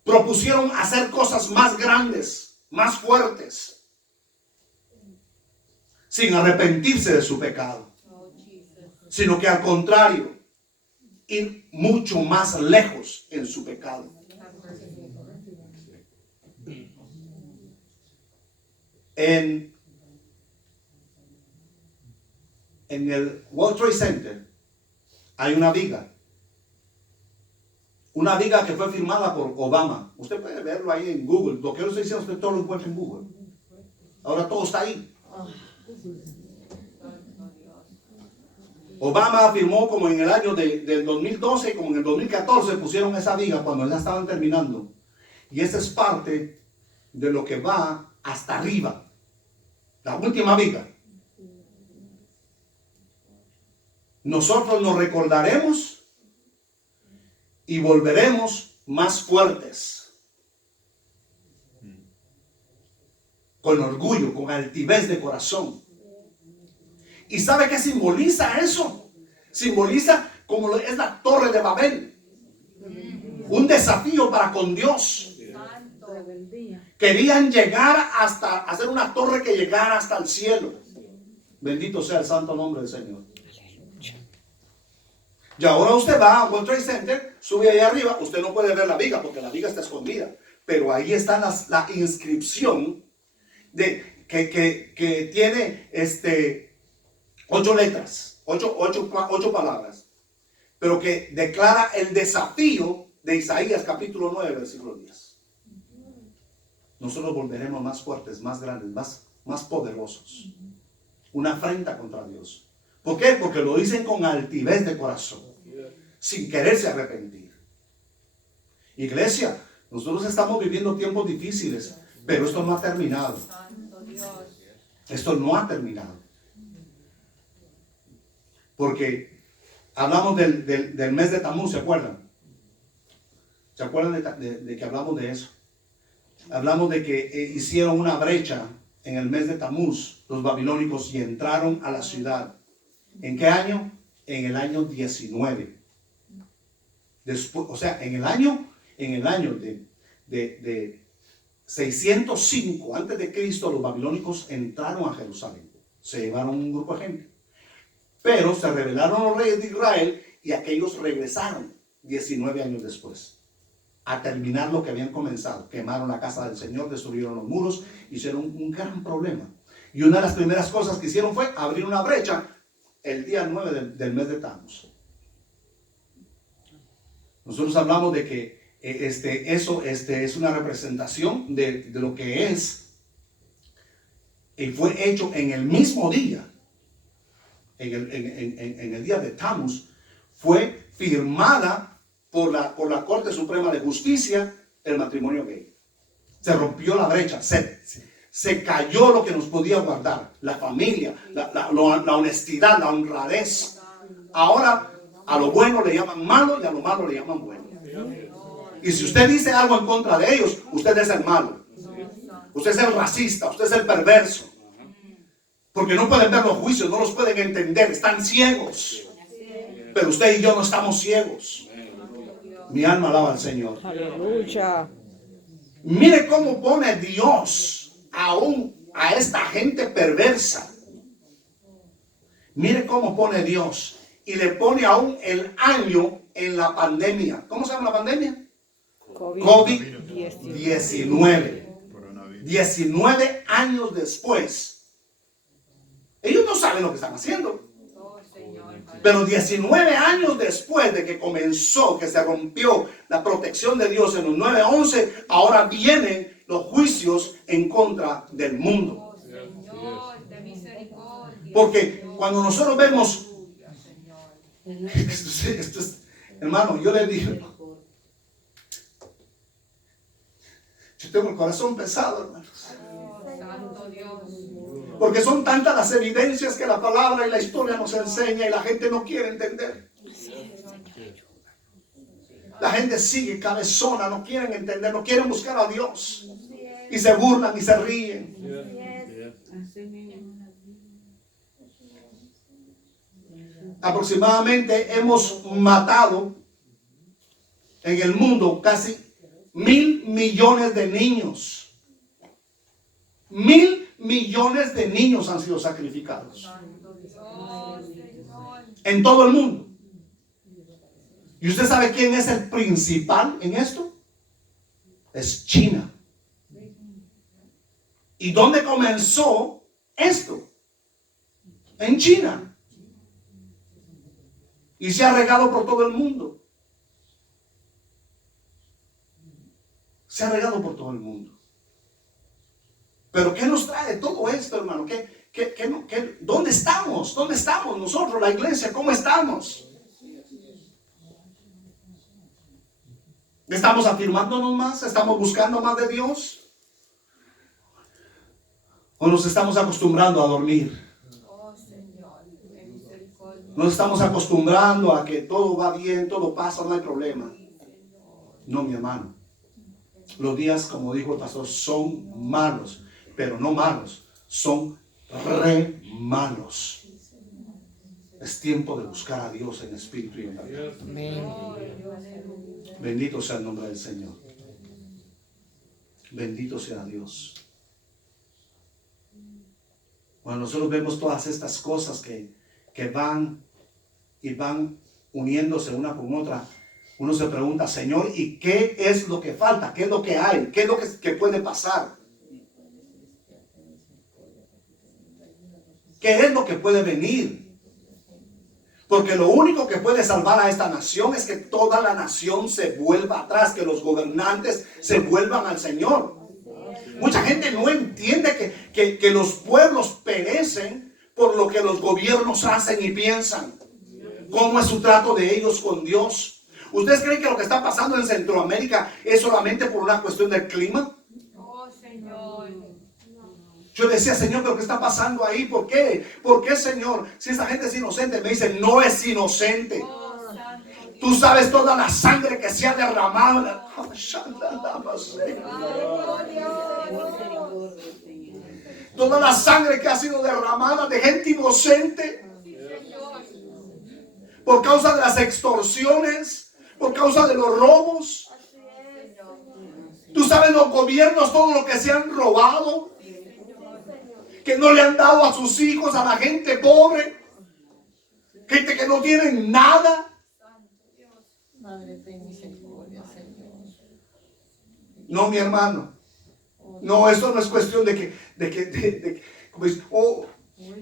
propusieron hacer cosas más grandes, más fuertes, sin arrepentirse de su pecado, sino que al contrario, ir mucho más lejos en su pecado. En el World Trade Center hay una viga que fue firmada por Obama. Usted puede verlo ahí en Google. Lo que yo estoy diciendo, usted todo lo encuentra en Google. Ahora todo está ahí. Obama firmó como en el año del 2012, como en el 2014 pusieron esa viga cuando ya estaban terminando. Y esa es parte de lo que va hasta arriba. La última viga. Nosotros nos recordaremos y volveremos más fuertes. Con orgullo, con altivez de corazón. ¿Y sabe qué simboliza eso? Simboliza como es la torre de Babel. Un desafío para con Dios. Querían llegar hasta hacer una torre que llegara hasta el cielo. Bendito sea el santo nombre del Señor. Y ahora usted va a World Trade Center, sube ahí arriba, usted no puede ver la viga porque la viga está escondida, pero ahí está la inscripción de que tiene 8 letras, 8 palabras, pero que declara el desafío de Isaías capítulo 9, versículo 10. Nosotros volveremos más fuertes, más grandes, más poderosos. Una afrenta contra Dios. ¿Por qué? Porque lo dicen con altivez de corazón, sin quererse arrepentir. Iglesia, nosotros estamos viviendo tiempos difíciles, pero esto no ha terminado. Esto no ha terminado. Porque hablamos del mes de Tamuz, ¿se acuerdan? ¿Se acuerdan de que hablamos de eso? Hablamos de que hicieron una brecha en el mes de Tamuz, los babilónicos, y entraron a la ciudad. ¿En qué año? En el año 19. Después, o sea, en el año de 605 antes de Cristo, los babilónicos entraron a Jerusalén. Se llevaron un grupo de gente. Pero se rebelaron los reyes de Israel y aquellos regresaron 19 años después a terminar lo que habían comenzado. Quemaron la casa del Señor, destruyeron los muros, hicieron un gran problema. Y una de las primeras cosas que hicieron fue abrir una brecha el día 9 del mes de Tammuz. Nosotros hablamos de que eso es una representación de lo que es, y fue hecho en el mismo día, en el día de Tammuz, fue firmada por la Corte Suprema de Justicia el matrimonio gay. Se rompió la brecha, se cayó lo que nos podía guardar, la familia, la honestidad, la honradez. Ahora a lo bueno le llaman malo y a lo malo le llaman bueno. Y si usted dice algo en contra de ellos, usted es el malo, usted es el racista, usted es el perverso, porque no pueden ver los juicios, no los pueden entender, están ciegos. Pero usted y yo no estamos ciegos. Mi alma alaba al Señor. Aleluya. Mire cómo pone Dios aún a esta gente perversa. Mire cómo pone Dios. Y le pone aún el año en la pandemia. ¿Cómo se llama la pandemia? COVID-19. 19 años después. Ellos no saben lo que están haciendo. Pero 19 años después de que comenzó, que se rompió la protección de Dios en los 9:11, ahora vienen los juicios en contra del mundo. Porque cuando nosotros vemos, esto es, hermano, yo le digo, yo tengo el corazón pesado, hermanos. Porque son tantas las evidencias que la palabra y la historia nos enseña y la gente no quiere entender. La gente sigue cabezona, no quieren entender, no quieren buscar a Dios. Y se burlan y se ríen. Aproximadamente hemos matado en el mundo casi 1.000 millones de niños. 1.000 millones de niños han sido sacrificados en todo el mundo. ¿Y usted sabe quién es el principal en esto? Es China. ¿Y dónde comenzó esto? En China. Y se ha regado por todo el mundo. Se ha regado por todo el mundo. Pero ¿qué nos trae todo esto, hermano? ¿Dónde estamos? ¿Dónde estamos nosotros, la iglesia? ¿Cómo estamos? ¿Estamos afirmándonos más? ¿Estamos buscando más de Dios? ¿O nos estamos acostumbrando a dormir? Nos estamos acostumbrando a que todo va bien, todo pasa, no hay problema. No, mi hermano. Los días, como dijo el pastor, son malos. Pero no malos, son re malos. Es tiempo de buscar a Dios en espíritu y en verdad. Bendito sea el nombre del Señor. Bendito sea Dios. Cuando nosotros vemos todas estas cosas que van y van uniéndose una con otra, uno se pregunta, Señor, ¿y qué es lo que falta? ¿Qué es lo que hay? ¿Qué es lo que puede pasar? ¿Qué es lo que puede venir? Porque lo único que puede salvar a esta nación es que toda la nación se vuelva atrás, que los gobernantes se vuelvan al Señor. Mucha gente no entiende que los pueblos perecen por lo que los gobiernos hacen y piensan. ¿Cómo es su trato de ellos con Dios? ¿Ustedes creen que lo que está pasando en Centroamérica es solamente por una cuestión del clima? Yo decía, Señor, ¿pero qué está pasando ahí? ¿Por qué? ¿Por qué, Señor? Si esa gente es inocente. Me dicen, no es inocente. Tú sabes toda la sangre que se ha derramado. Toda la sangre que ha sido derramada de gente inocente. Por causa de las extorsiones. Por causa de los robos. Tú sabes los gobiernos, todo lo que se han robado. Que no le han dado a sus hijos, a la gente pobre, gente que no tiene nada. No, mi hermano. No, esto no es cuestión de que como dice, oh,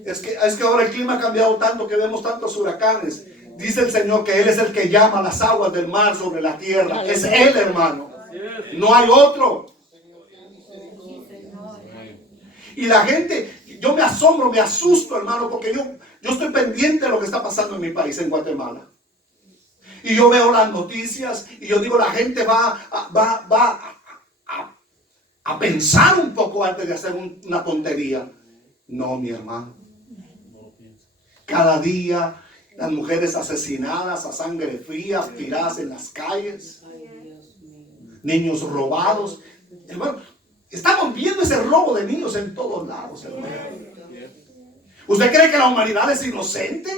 Es que ahora el clima ha cambiado tanto que vemos tantos huracanes. Dice el Señor que Él es el que llama las aguas del mar sobre la tierra. Es Él, hermano. No hay otro. Y la gente, yo me asombro, me asusto, hermano, porque yo estoy pendiente de lo que está pasando en mi país, en Guatemala. Y yo veo las noticias y yo digo, la gente va a pensar un poco antes de hacer una tontería. No, mi hermano. Cada día las mujeres asesinadas a sangre fría, tiradas en las calles. Niños robados. Hermano, estamos viendo ese robo de niños en todos lados, hermano. ¿Usted cree que la humanidad es inocente?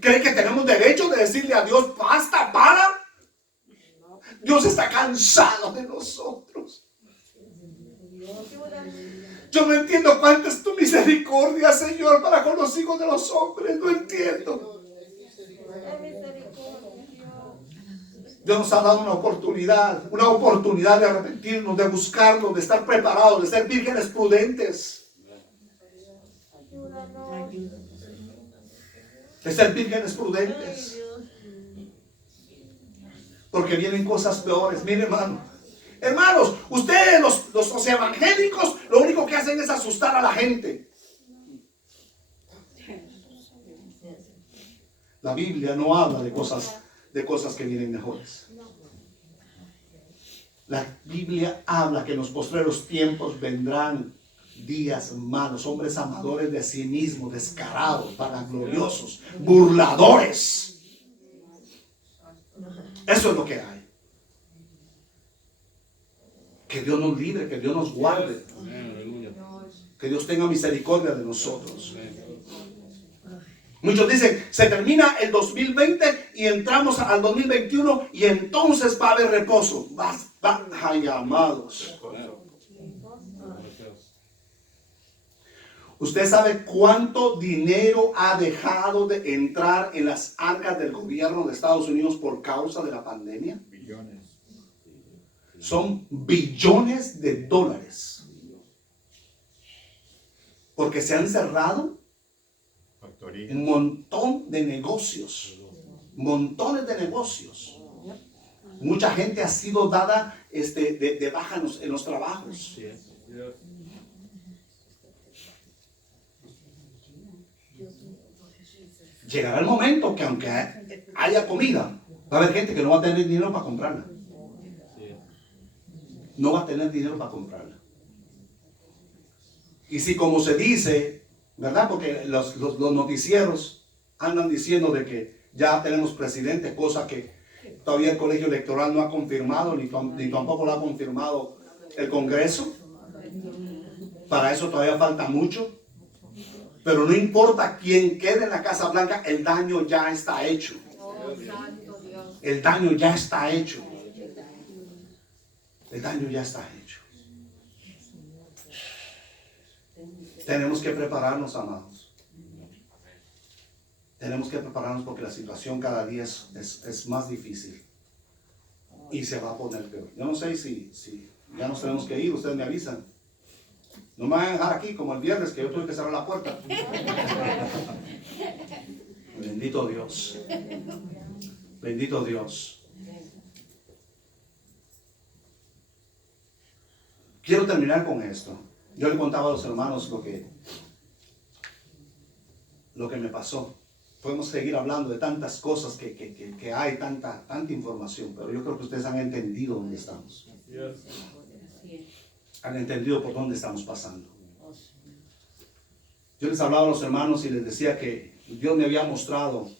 ¿Cree que tenemos derecho de decirle a Dios, basta, para? Dios está cansado de nosotros. Yo no entiendo cuánta es tu misericordia, Señor, para con los hijos de los hombres. No entiendo. Dios nos ha dado una oportunidad de arrepentirnos, de buscarnos, de estar preparados, de ser vírgenes prudentes. De ser vírgenes prudentes. Porque vienen cosas peores. Mire, hermano. Hermanos, ustedes los evangélicos lo único que hacen es asustar a la gente. La Biblia no habla de cosas que vienen mejores. La Biblia habla que en los postreros tiempos vendrán días malos, hombres amadores de sí mismos, descarados, vanagloriosos, burladores. Eso es lo que hay. Que Dios nos libre, que Dios nos guarde. Que Dios tenga misericordia de nosotros. Muchos dicen, se termina el 2020 y entramos al 2021 y entonces va a haber reposo. Ay, amados. ¿Usted sabe cuánto dinero ha dejado de entrar en las arcas del gobierno de Estados Unidos por causa de la pandemia? Billones. Son billones de dólares. Porque se han cerrado un montón de negocios. Montones de negocios. Mucha gente ha sido dada de baja en los trabajos. Llegará el momento que aunque haya comida, va a haber gente que no va a tener dinero para comprarla. No va a tener dinero para comprarla. Y si como se dice, ¿verdad? Porque los noticieros andan diciendo de que ya tenemos presidente, cosa que todavía el colegio electoral no ha confirmado, ni tampoco lo ha confirmado el Congreso. Para eso todavía falta mucho. Pero no importa quién quede en la Casa Blanca, el daño ya está hecho. El daño ya está hecho. El daño ya está hecho. Tenemos que prepararnos, amados. Tenemos que prepararnos porque la situación cada día es más difícil. Y se va a poner peor. Yo no sé si ya nos tenemos que ir, ustedes me avisan. No me van a dejar aquí como el viernes que yo tuve que cerrar la puerta. Bendito Dios. Bendito Dios. Quiero terminar con esto. Yo le contaba a los hermanos lo que me pasó. Podemos seguir hablando de tantas cosas que hay, tanta información, pero yo creo que ustedes han entendido dónde estamos. Han entendido por dónde estamos pasando. Yo les hablaba a los hermanos y les decía que Dios me había mostrado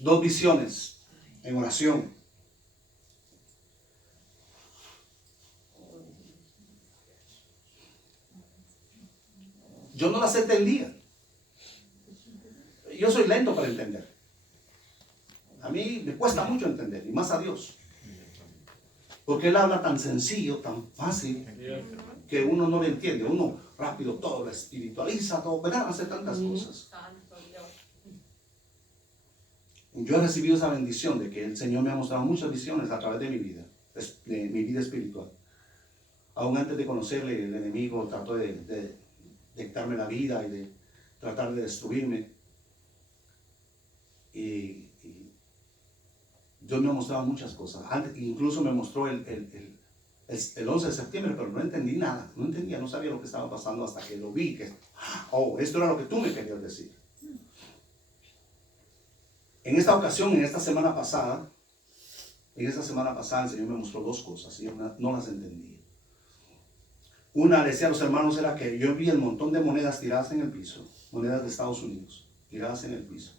2 visiones en oración. Yo no las entendía. Yo soy lento para entender. A mí me cuesta mucho entender, y más a Dios. Porque Él habla tan sencillo, tan fácil, que uno no lo entiende. Uno rápido todo lo espiritualiza, todo, ¿verdad? Hace tantas cosas. Yo he recibido esa bendición de que el Señor me ha mostrado muchas visiones a través de mi vida espiritual. Aún antes de conocerle, el enemigo trató de dictarme la vida y de tratar de destruirme. Y Dios me ha mostrado muchas cosas. Antes, incluso me mostró el 11 de septiembre, pero no entendí nada. No entendía, no sabía lo que estaba pasando hasta que lo vi. Esto era lo que tú me querías decir. En esta ocasión, en esta semana pasada, el Señor me mostró dos cosas y no las entendí. Una, le decía a los hermanos, era que yo vi el montón de monedas tiradas en el piso, monedas de Estados Unidos, tiradas en el piso,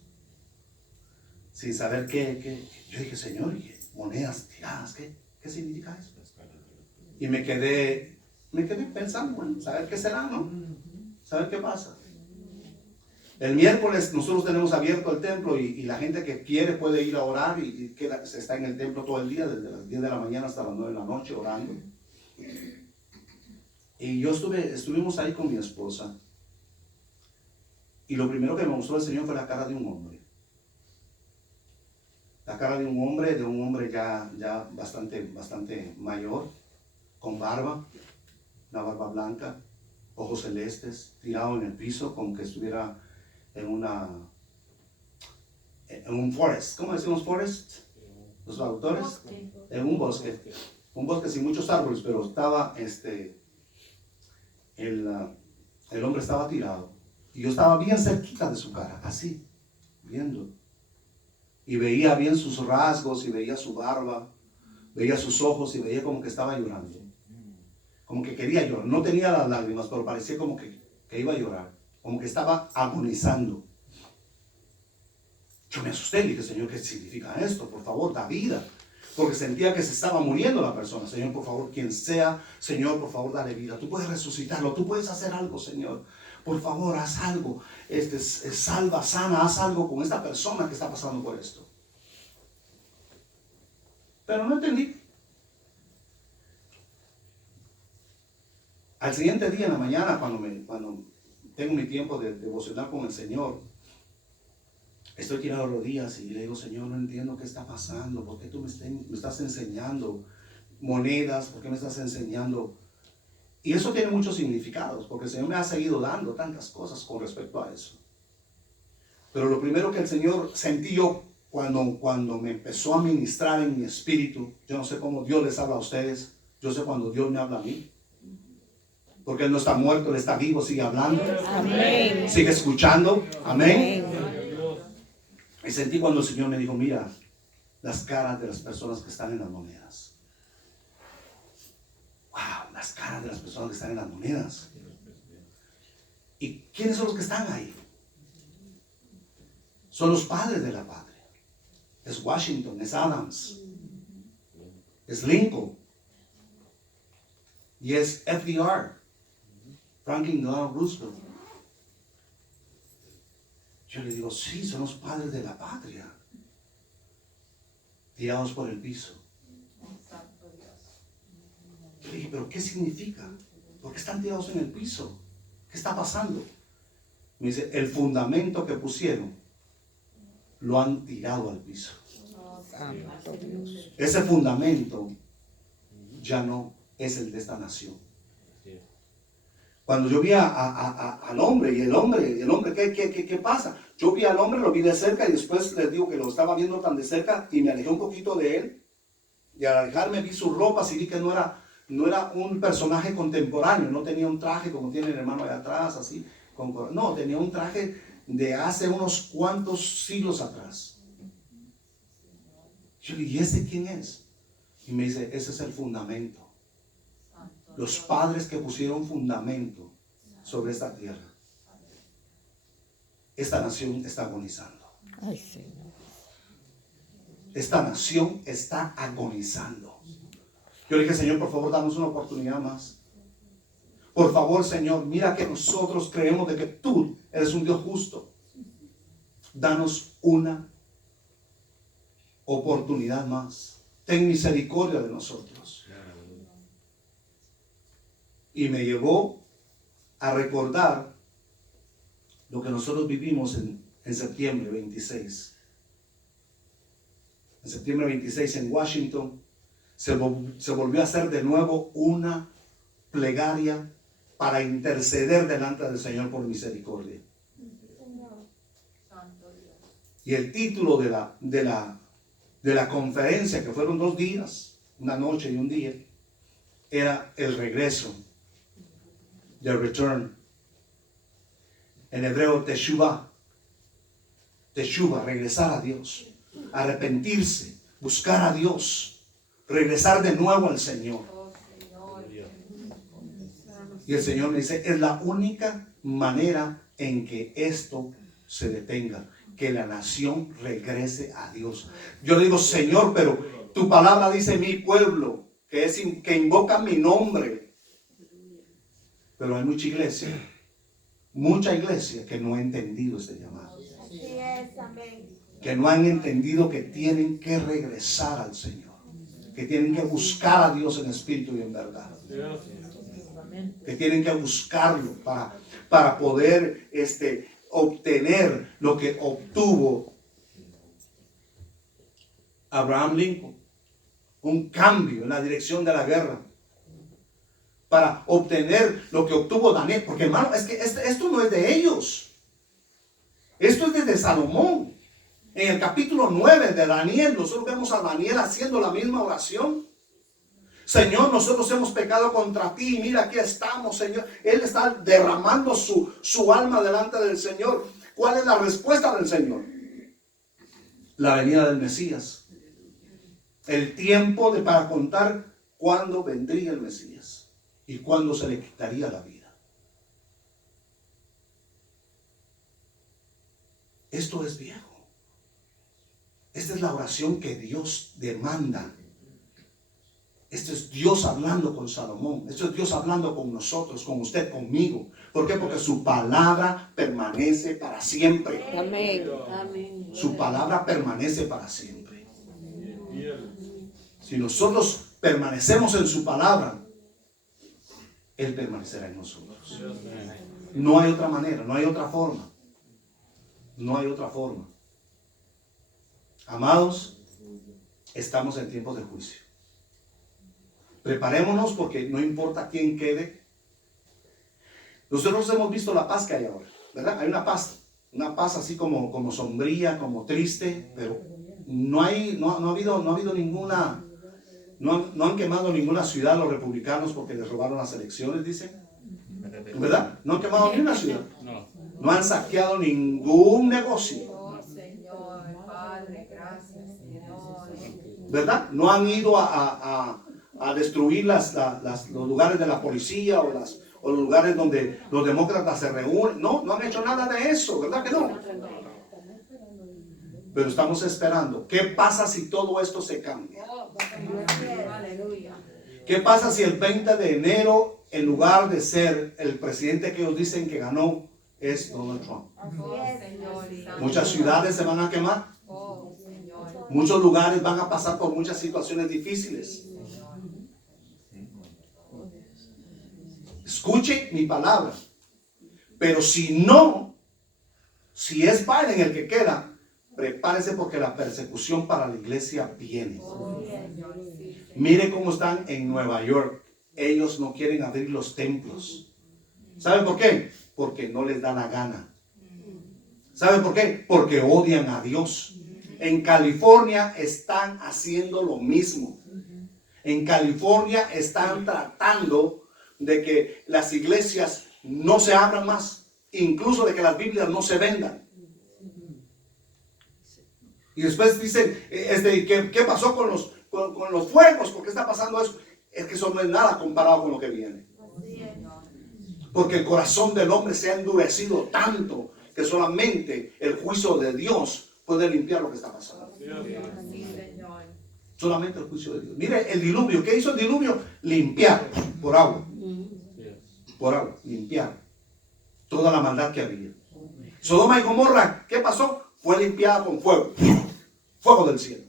sin saber qué. Yo dije, Señor, monedas tiradas, ¿qué significa eso? Y me quedé pensando, bueno, saber qué será, ¿no? Saber qué pasa. El miércoles nosotros tenemos abierto el templo y la gente que quiere puede ir a orar y está en el templo todo el día, desde las 10 de la mañana hasta las 9 de la noche orando. Y estuvimos ahí con mi esposa. Y lo primero que me mostró el Señor fue la cara de un hombre. La cara de un hombre ya bastante mayor, con barba, una barba blanca, ojos celestes, tirado en el piso, como que estuviera en un forest. ¿Cómo decimos forest? Los traductores. En un bosque sin muchos árboles, pero estaba el hombre estaba tirado. Y yo estaba bien cerquita de su cara, así, viendo. Y veía bien sus rasgos, y veía su barba, veía sus ojos, y veía como que estaba llorando. Como que quería llorar. No tenía las lágrimas, pero parecía como que iba a llorar. Como que estaba agonizando. Yo me asusté y dije, Señor, ¿qué significa esto? Por favor, da vida. Porque sentía que se estaba muriendo la persona. Señor, por favor, quien sea, Señor, por favor, dale vida. Tú puedes resucitarlo, tú puedes hacer algo, Señor. Por favor, haz algo. Salva, sana, haz algo con esta persona que está pasando por esto. Pero no entendí. Al siguiente día, en la mañana, cuando tengo mi tiempo de devocionar con el Señor, estoy tirado de rodillas y le digo, Señor, no entiendo qué está pasando. ¿Por qué tú me estás enseñando monedas? ¿Por qué me estás enseñando? Y eso tiene muchos significados, porque el Señor me ha seguido dando tantas cosas con respecto a eso. Pero lo primero que el Señor sentí yo cuando me empezó a ministrar en mi espíritu, yo no sé cómo Dios les habla a ustedes, yo sé cuando Dios me habla a mí. Porque Él no está muerto, Él está vivo, sigue hablando. Amén. Sigue escuchando. Amén. Y sentí cuando el Señor me dijo, mira las caras de las personas que están en las monedas. Wow, las caras de las personas que están en las monedas. ¿Y quiénes son los que están ahí? Son los padres de la patria. Es Washington, es Adams, es Lincoln y es FDR, Franklin Delano Roosevelt. Yo le digo, sí, son los padres de la patria, tirados por el piso. Yo le dije, pero ¿qué significa? ¿Por qué están tirados en el piso? ¿Qué está pasando? Me dice, el fundamento que pusieron lo han tirado al piso. Ese fundamento ya no es el de esta nación. Cuando yo vi al hombre, y el hombre, ¿qué pasa? Yo vi al hombre, lo vi de cerca y después les digo que lo estaba viendo tan de cerca y me alejé un poquito de él. Y al alejarme vi sus ropas y vi que no era un personaje contemporáneo, no tenía un traje como tiene el hermano allá atrás, así. No, tenía un traje de hace unos cuantos siglos atrás. Yo le dije, ¿y ese quién es? Y me dice, ese es el fundamento. Los padres que pusieron fundamento sobre esta tierra. Esta nación está agonizando. Ay, Señor. Esta nación está agonizando. Yo le dije, Señor, por favor, danos una oportunidad más. Por favor, Señor, mira que nosotros creemos de que tú eres un Dios justo. Danos una oportunidad más. Ten misericordia de nosotros. Y me llevó a recordar lo que nosotros vivimos en septiembre 26. En septiembre 26 en Washington se volvió a hacer de nuevo una plegaria para interceder delante del Señor por misericordia. Y el título de la conferencia, que fueron 2 días, una noche y un día, era el regreso, the return. En hebreo, teshuvah. Teshuvah, regresar a Dios, arrepentirse, buscar a Dios, regresar de nuevo al Señor. Y el Señor me dice, es la única manera en que esto se detenga, que la nación regrese a Dios. Yo le digo, Señor, pero tu palabra dice mi pueblo, que invoca mi nombre. Pero hay mucha iglesia que no ha entendido este llamado. Que no han entendido que tienen que regresar al Señor, que tienen que buscar a Dios en espíritu y en verdad, que tienen que buscarlo para poder obtener lo que obtuvo Abraham Lincoln, un cambio en la dirección de la guerra, para obtener lo que obtuvo Daniel, porque hermano, es que esto no es de ellos, esto es desde Salomón. En el capítulo 9 de Daniel, nosotros vemos a Daniel haciendo la misma oración. Señor, nosotros hemos pecado contra ti. Mira, aquí estamos, Señor. Él está derramando su alma delante del Señor. ¿Cuál es la respuesta del Señor? La venida del Mesías. El tiempo para contar cuándo vendría el Mesías y cuándo se le quitaría la vida. Esto es viejo. Esta es la oración que Dios demanda. Esto es Dios hablando con Salomón. Esto es Dios hablando con nosotros, con usted, conmigo. ¿Por qué? Porque su palabra permanece para siempre. Amén. Su palabra permanece para siempre. Si nosotros permanecemos en su palabra, Él permanecerá en nosotros. No hay otra manera, no hay otra forma. No hay otra forma. Amados, estamos en tiempos de juicio. Preparémonos porque no importa quién quede. Nosotros hemos visto la paz que hay ahora, ¿verdad? Hay una paz así como sombría, como triste, pero no ha habido ninguna, no han quemado ninguna ciudad los republicanos porque les robaron las elecciones, dicen, ¿verdad? No han quemado ni una ciudad, no han saqueado ningún negocio, ¿verdad? No han ido a destruir los lugares de la policía o los lugares donde los demócratas se reúnen. No han hecho nada de eso, ¿verdad que no? Pero estamos esperando. ¿Qué pasa si todo esto se cambia? ¿Qué pasa si el 20 de enero, en lugar de ser el presidente que ellos dicen que ganó, es Donald Trump? Muchas ciudades se van a quemar. Muchos lugares van a pasar por muchas situaciones difíciles. Escuche mi palabra. Pero si es Biden el que queda, prepárese porque la persecución para la iglesia viene. Mire cómo están en Nueva York. Ellos no quieren abrir los templos. ¿Sabe por qué? Porque no les da la gana. ¿Sabe por qué? Porque odian a Dios. En California están haciendo lo mismo. En California están tratando de que las iglesias no se abran más, incluso de que las Biblias no se vendan. Y después dicen, ¿qué pasó con los fuegos? ¿Por qué está pasando eso? Es que eso no es nada comparado con lo que viene. Porque el corazón del hombre se ha endurecido tanto que solamente el juicio de Dios puede limpiar lo que está pasando. Solamente el juicio de Dios. Mire el diluvio. ¿Qué hizo el diluvio? Limpiar por agua. Por agua, limpiar toda la maldad que había. Sodoma y Gomorra, ¿qué pasó? Fue limpiada con fuego. Fuego del cielo.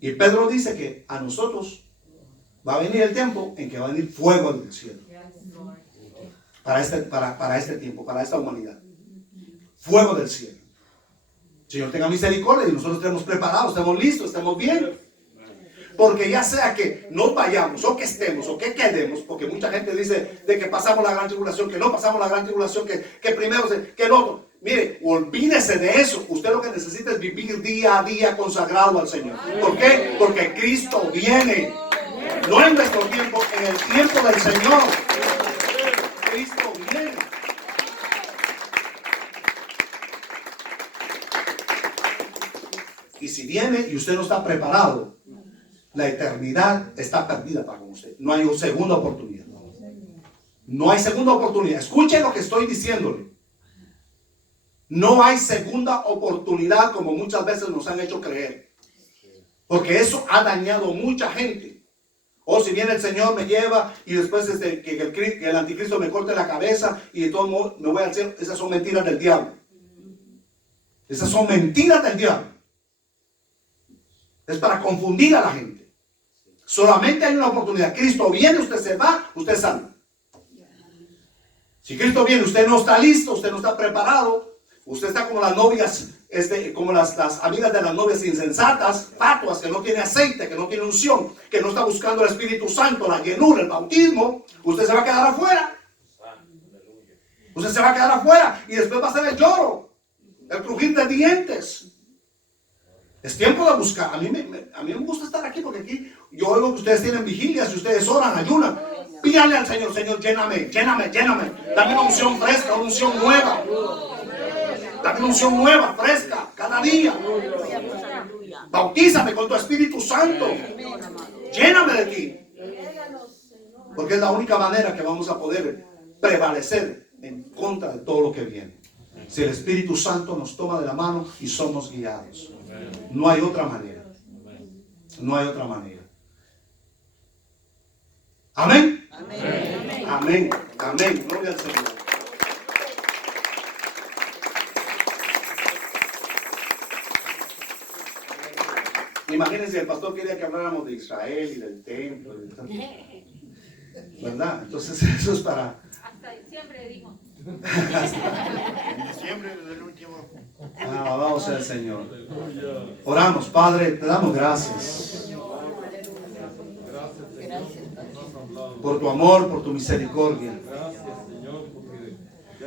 Y Pedro dice que a nosotros va a venir el tiempo en que va a venir fuego del cielo. Para este tiempo, para esta humanidad. Fuego del cielo. Señor, tenga misericordia y nosotros estemos preparados, estemos listos, estemos bien. Porque ya sea que no vayamos o que estemos o que quedemos, porque mucha gente dice de que pasamos la gran tribulación, que no pasamos la gran tribulación, que primero, que el otro. Mire, olvídese de eso. Usted lo que necesita es vivir día a día consagrado al Señor. ¿Por qué? Porque Cristo viene. No en nuestro tiempo, en el tiempo del Señor. Cristo viene. Y si viene y usted no está preparado, la eternidad está perdida para usted. No hay segunda oportunidad. No hay segunda oportunidad. Escuche lo que estoy diciéndole. No hay segunda oportunidad como muchas veces nos han hecho creer. Porque eso ha dañado mucha gente. O si viene el Señor me lleva y después que el anticristo me corte la cabeza y de todo modo me voy al cielo. Esas son mentiras del diablo. Esas son mentiras del diablo. Es para confundir a la gente. Solamente hay una oportunidad. Cristo viene, usted se va, usted sale. Si Cristo viene, usted no está listo, usted no está preparado. Usted está como las novias, como las amigas de las novias insensatas, fatuas, que no tiene aceite, que no tiene unción, que no está buscando el Espíritu Santo, la llenura, el bautismo. Usted se va a quedar afuera. Usted se va a quedar afuera y después va a ser el lloro, el crujir de dientes. Es tiempo de buscar. A mí me gusta estar aquí porque aquí yo oigo que ustedes tienen vigilias y ustedes oran, ayunan. Pídale al Señor, Señor, lléname. Dame una unción fresca, una unción nueva. Dame una unción nueva, fresca, cada día. Bautízame con tu Espíritu Santo. Lléname de ti. Porque es la única manera que vamos a poder prevalecer en contra de todo lo que viene. Si el Espíritu Santo nos toma de la mano y somos guiados. No hay otra manera. No hay otra manera. Amén. Amén. Amén. Amén. Gloria al Señor. Imagínense, el pastor quería que habláramos de Israel y del templo. ¿Verdad? Entonces eso es para... Hasta diciembre dijo. Diciembre es el último. Alabado sea el Señor. Oramos, Padre, te damos gracias por tu amor, por tu misericordia.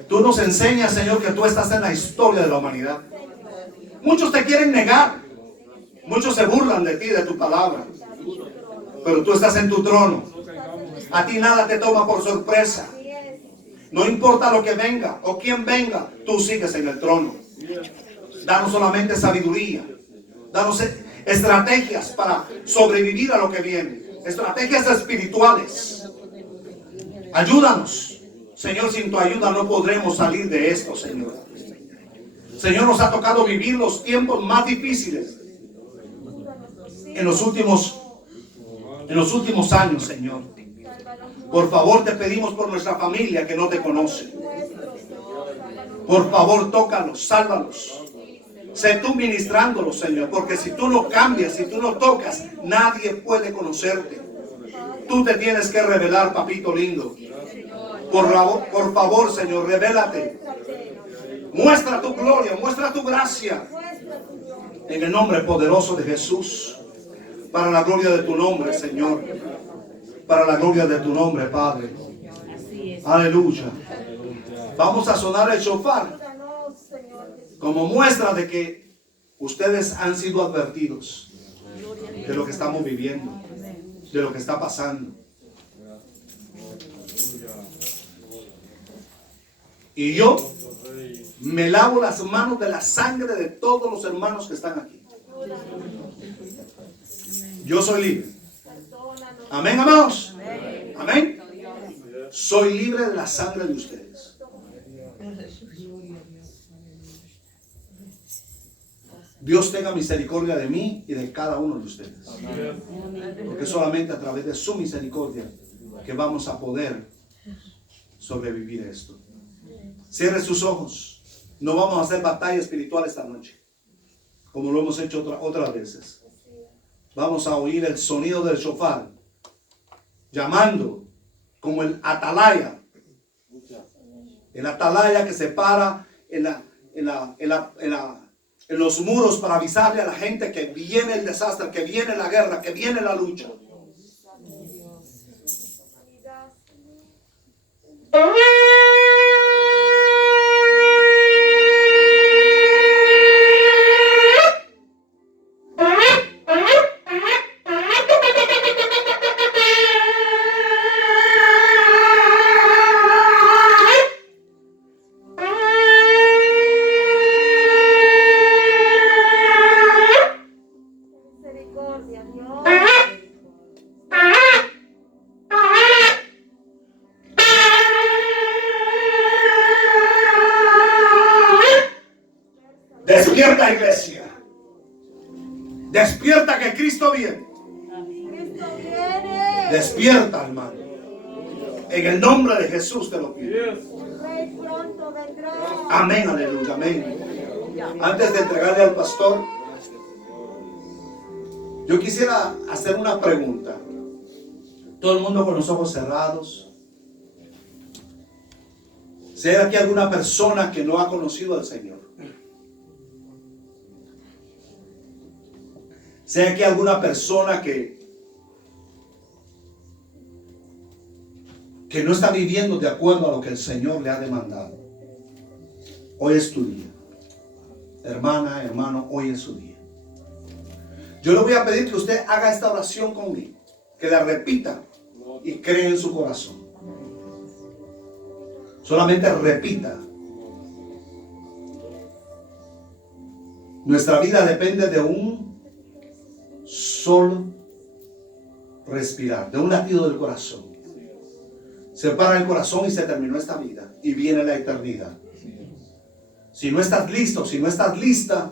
Tú nos enseñas, Señor, que tú estás en la historia de la humanidad. Muchos te quieren negar. Muchos se burlan de ti, de tu palabra. Pero tú estás en tu trono. A ti nada te toma por sorpresa. No importa lo que venga o quién venga, tú sigues en el trono. Danos solamente sabiduría. Danos estrategias para sobrevivir a lo que viene. Estrategias espirituales. Ayúdanos. Señor, sin tu ayuda no podremos salir de esto, Señor. Señor, nos ha tocado vivir los tiempos más difíciles en los últimos años, Señor. Por favor, te pedimos por nuestra familia que no te conoce. Por favor, tócalos, sálvalos. Sé tú ministrándolos, Señor, porque si tú no cambias, si tú no tocas, nadie puede conocerte. Tú te tienes que revelar, papito lindo. Por favor, Señor, revélate. Muestra tu gloria, muestra tu gracia. En el nombre poderoso de Jesús. Para la gloria de tu nombre, Señor. Para la gloria de tu nombre, Padre. Aleluya. Vamos a sonar el shofar como muestra de que ustedes han sido advertidos de lo que estamos viviendo, de lo que está pasando. Y yo me lavo las manos de la sangre de todos los hermanos que están aquí. Yo soy libre. Amén, amados. Amén. Soy libre de la sangre de ustedes. Dios tenga misericordia de mí y de cada uno de ustedes. Porque solamente a través de su misericordia que vamos a poder sobrevivir esto. Cierre sus ojos. No vamos a hacer batalla espiritual esta noche, como lo hemos hecho otras veces. Vamos a oír el sonido del shofar, llamando como el atalaya. El atalaya que se para en en los muros para avisarle a la gente que viene el desastre, que viene la guerra, que viene la lucha. Misericordia, Dios. Despierta, iglesia. Despierta, que Cristo viene. Cristo viene. Despierta, hermano. En el nombre de Jesús te lo pido. El Rey pronto vendrá. Amén, aleluya, amén. Antes de entregarle al pastor, yo quisiera hacer una pregunta. Todo el mundo con los ojos cerrados. Si hay aquí alguna persona que no ha conocido al Señor. Si hay aquí alguna persona que no está viviendo de acuerdo a lo que el Señor le ha demandado. Hoy es tu día. Hermana, hermano, hoy es su día. Yo le voy a pedir que usted haga esta oración conmigo, que la repita y cree en su corazón. Solamente repita. Nuestra vida depende de un solo respirar, de un latido del corazón. Se para el corazón y se terminó esta vida y viene la eternidad. Si no estás listo, si no estás lista,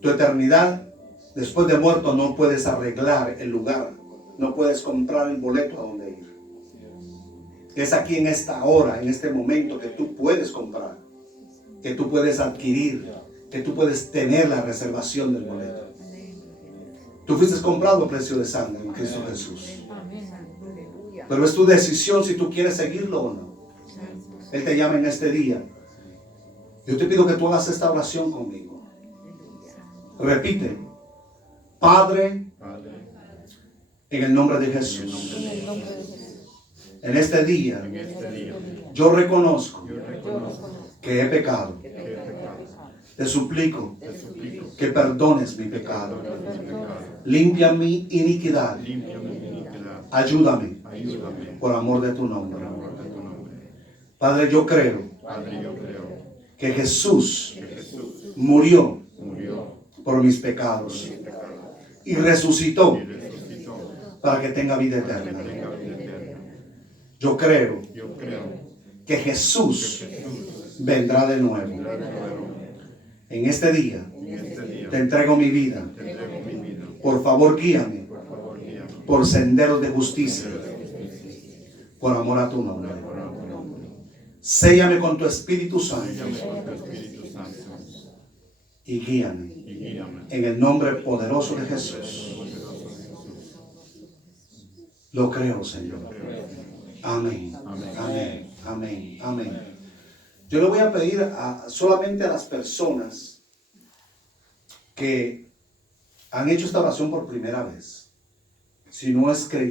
tu eternidad después de muerto no puedes arreglar el lugar, no puedes comprar el boleto a donde ir. Es aquí en esta hora, en este momento que tú puedes comprar, que tú puedes adquirir, que tú puedes tener la reservación del boleto. Tú fuiste comprado a precio de sangre en Cristo Jesús. Pero es tu decisión si tú quieres seguirlo o no. Él te llama en este día. Yo te pido que tú hagas esta oración conmigo. Repite. Padre, en el nombre de Jesús. En este día, yo reconozco que he pecado. Te suplico que perdones mi pecado. Limpia mi iniquidad. Ayúdame por amor de tu nombre. Padre, yo creo que Jesús murió por mis pecados y resucitó para que tenga vida eterna. Yo creo que Jesús vendrá de nuevo. En este día te entrego mi vida. Por favor, guíame por senderos de justicia, por amor a tu nombre. Séllame con tu Espíritu Santo y guíame en el nombre poderoso de Jesús. Lo creo, Señor. Amén, amén, amén, amén. Yo le voy a pedir solamente a las personas que han hecho esta oración por primera vez, si no es creyente,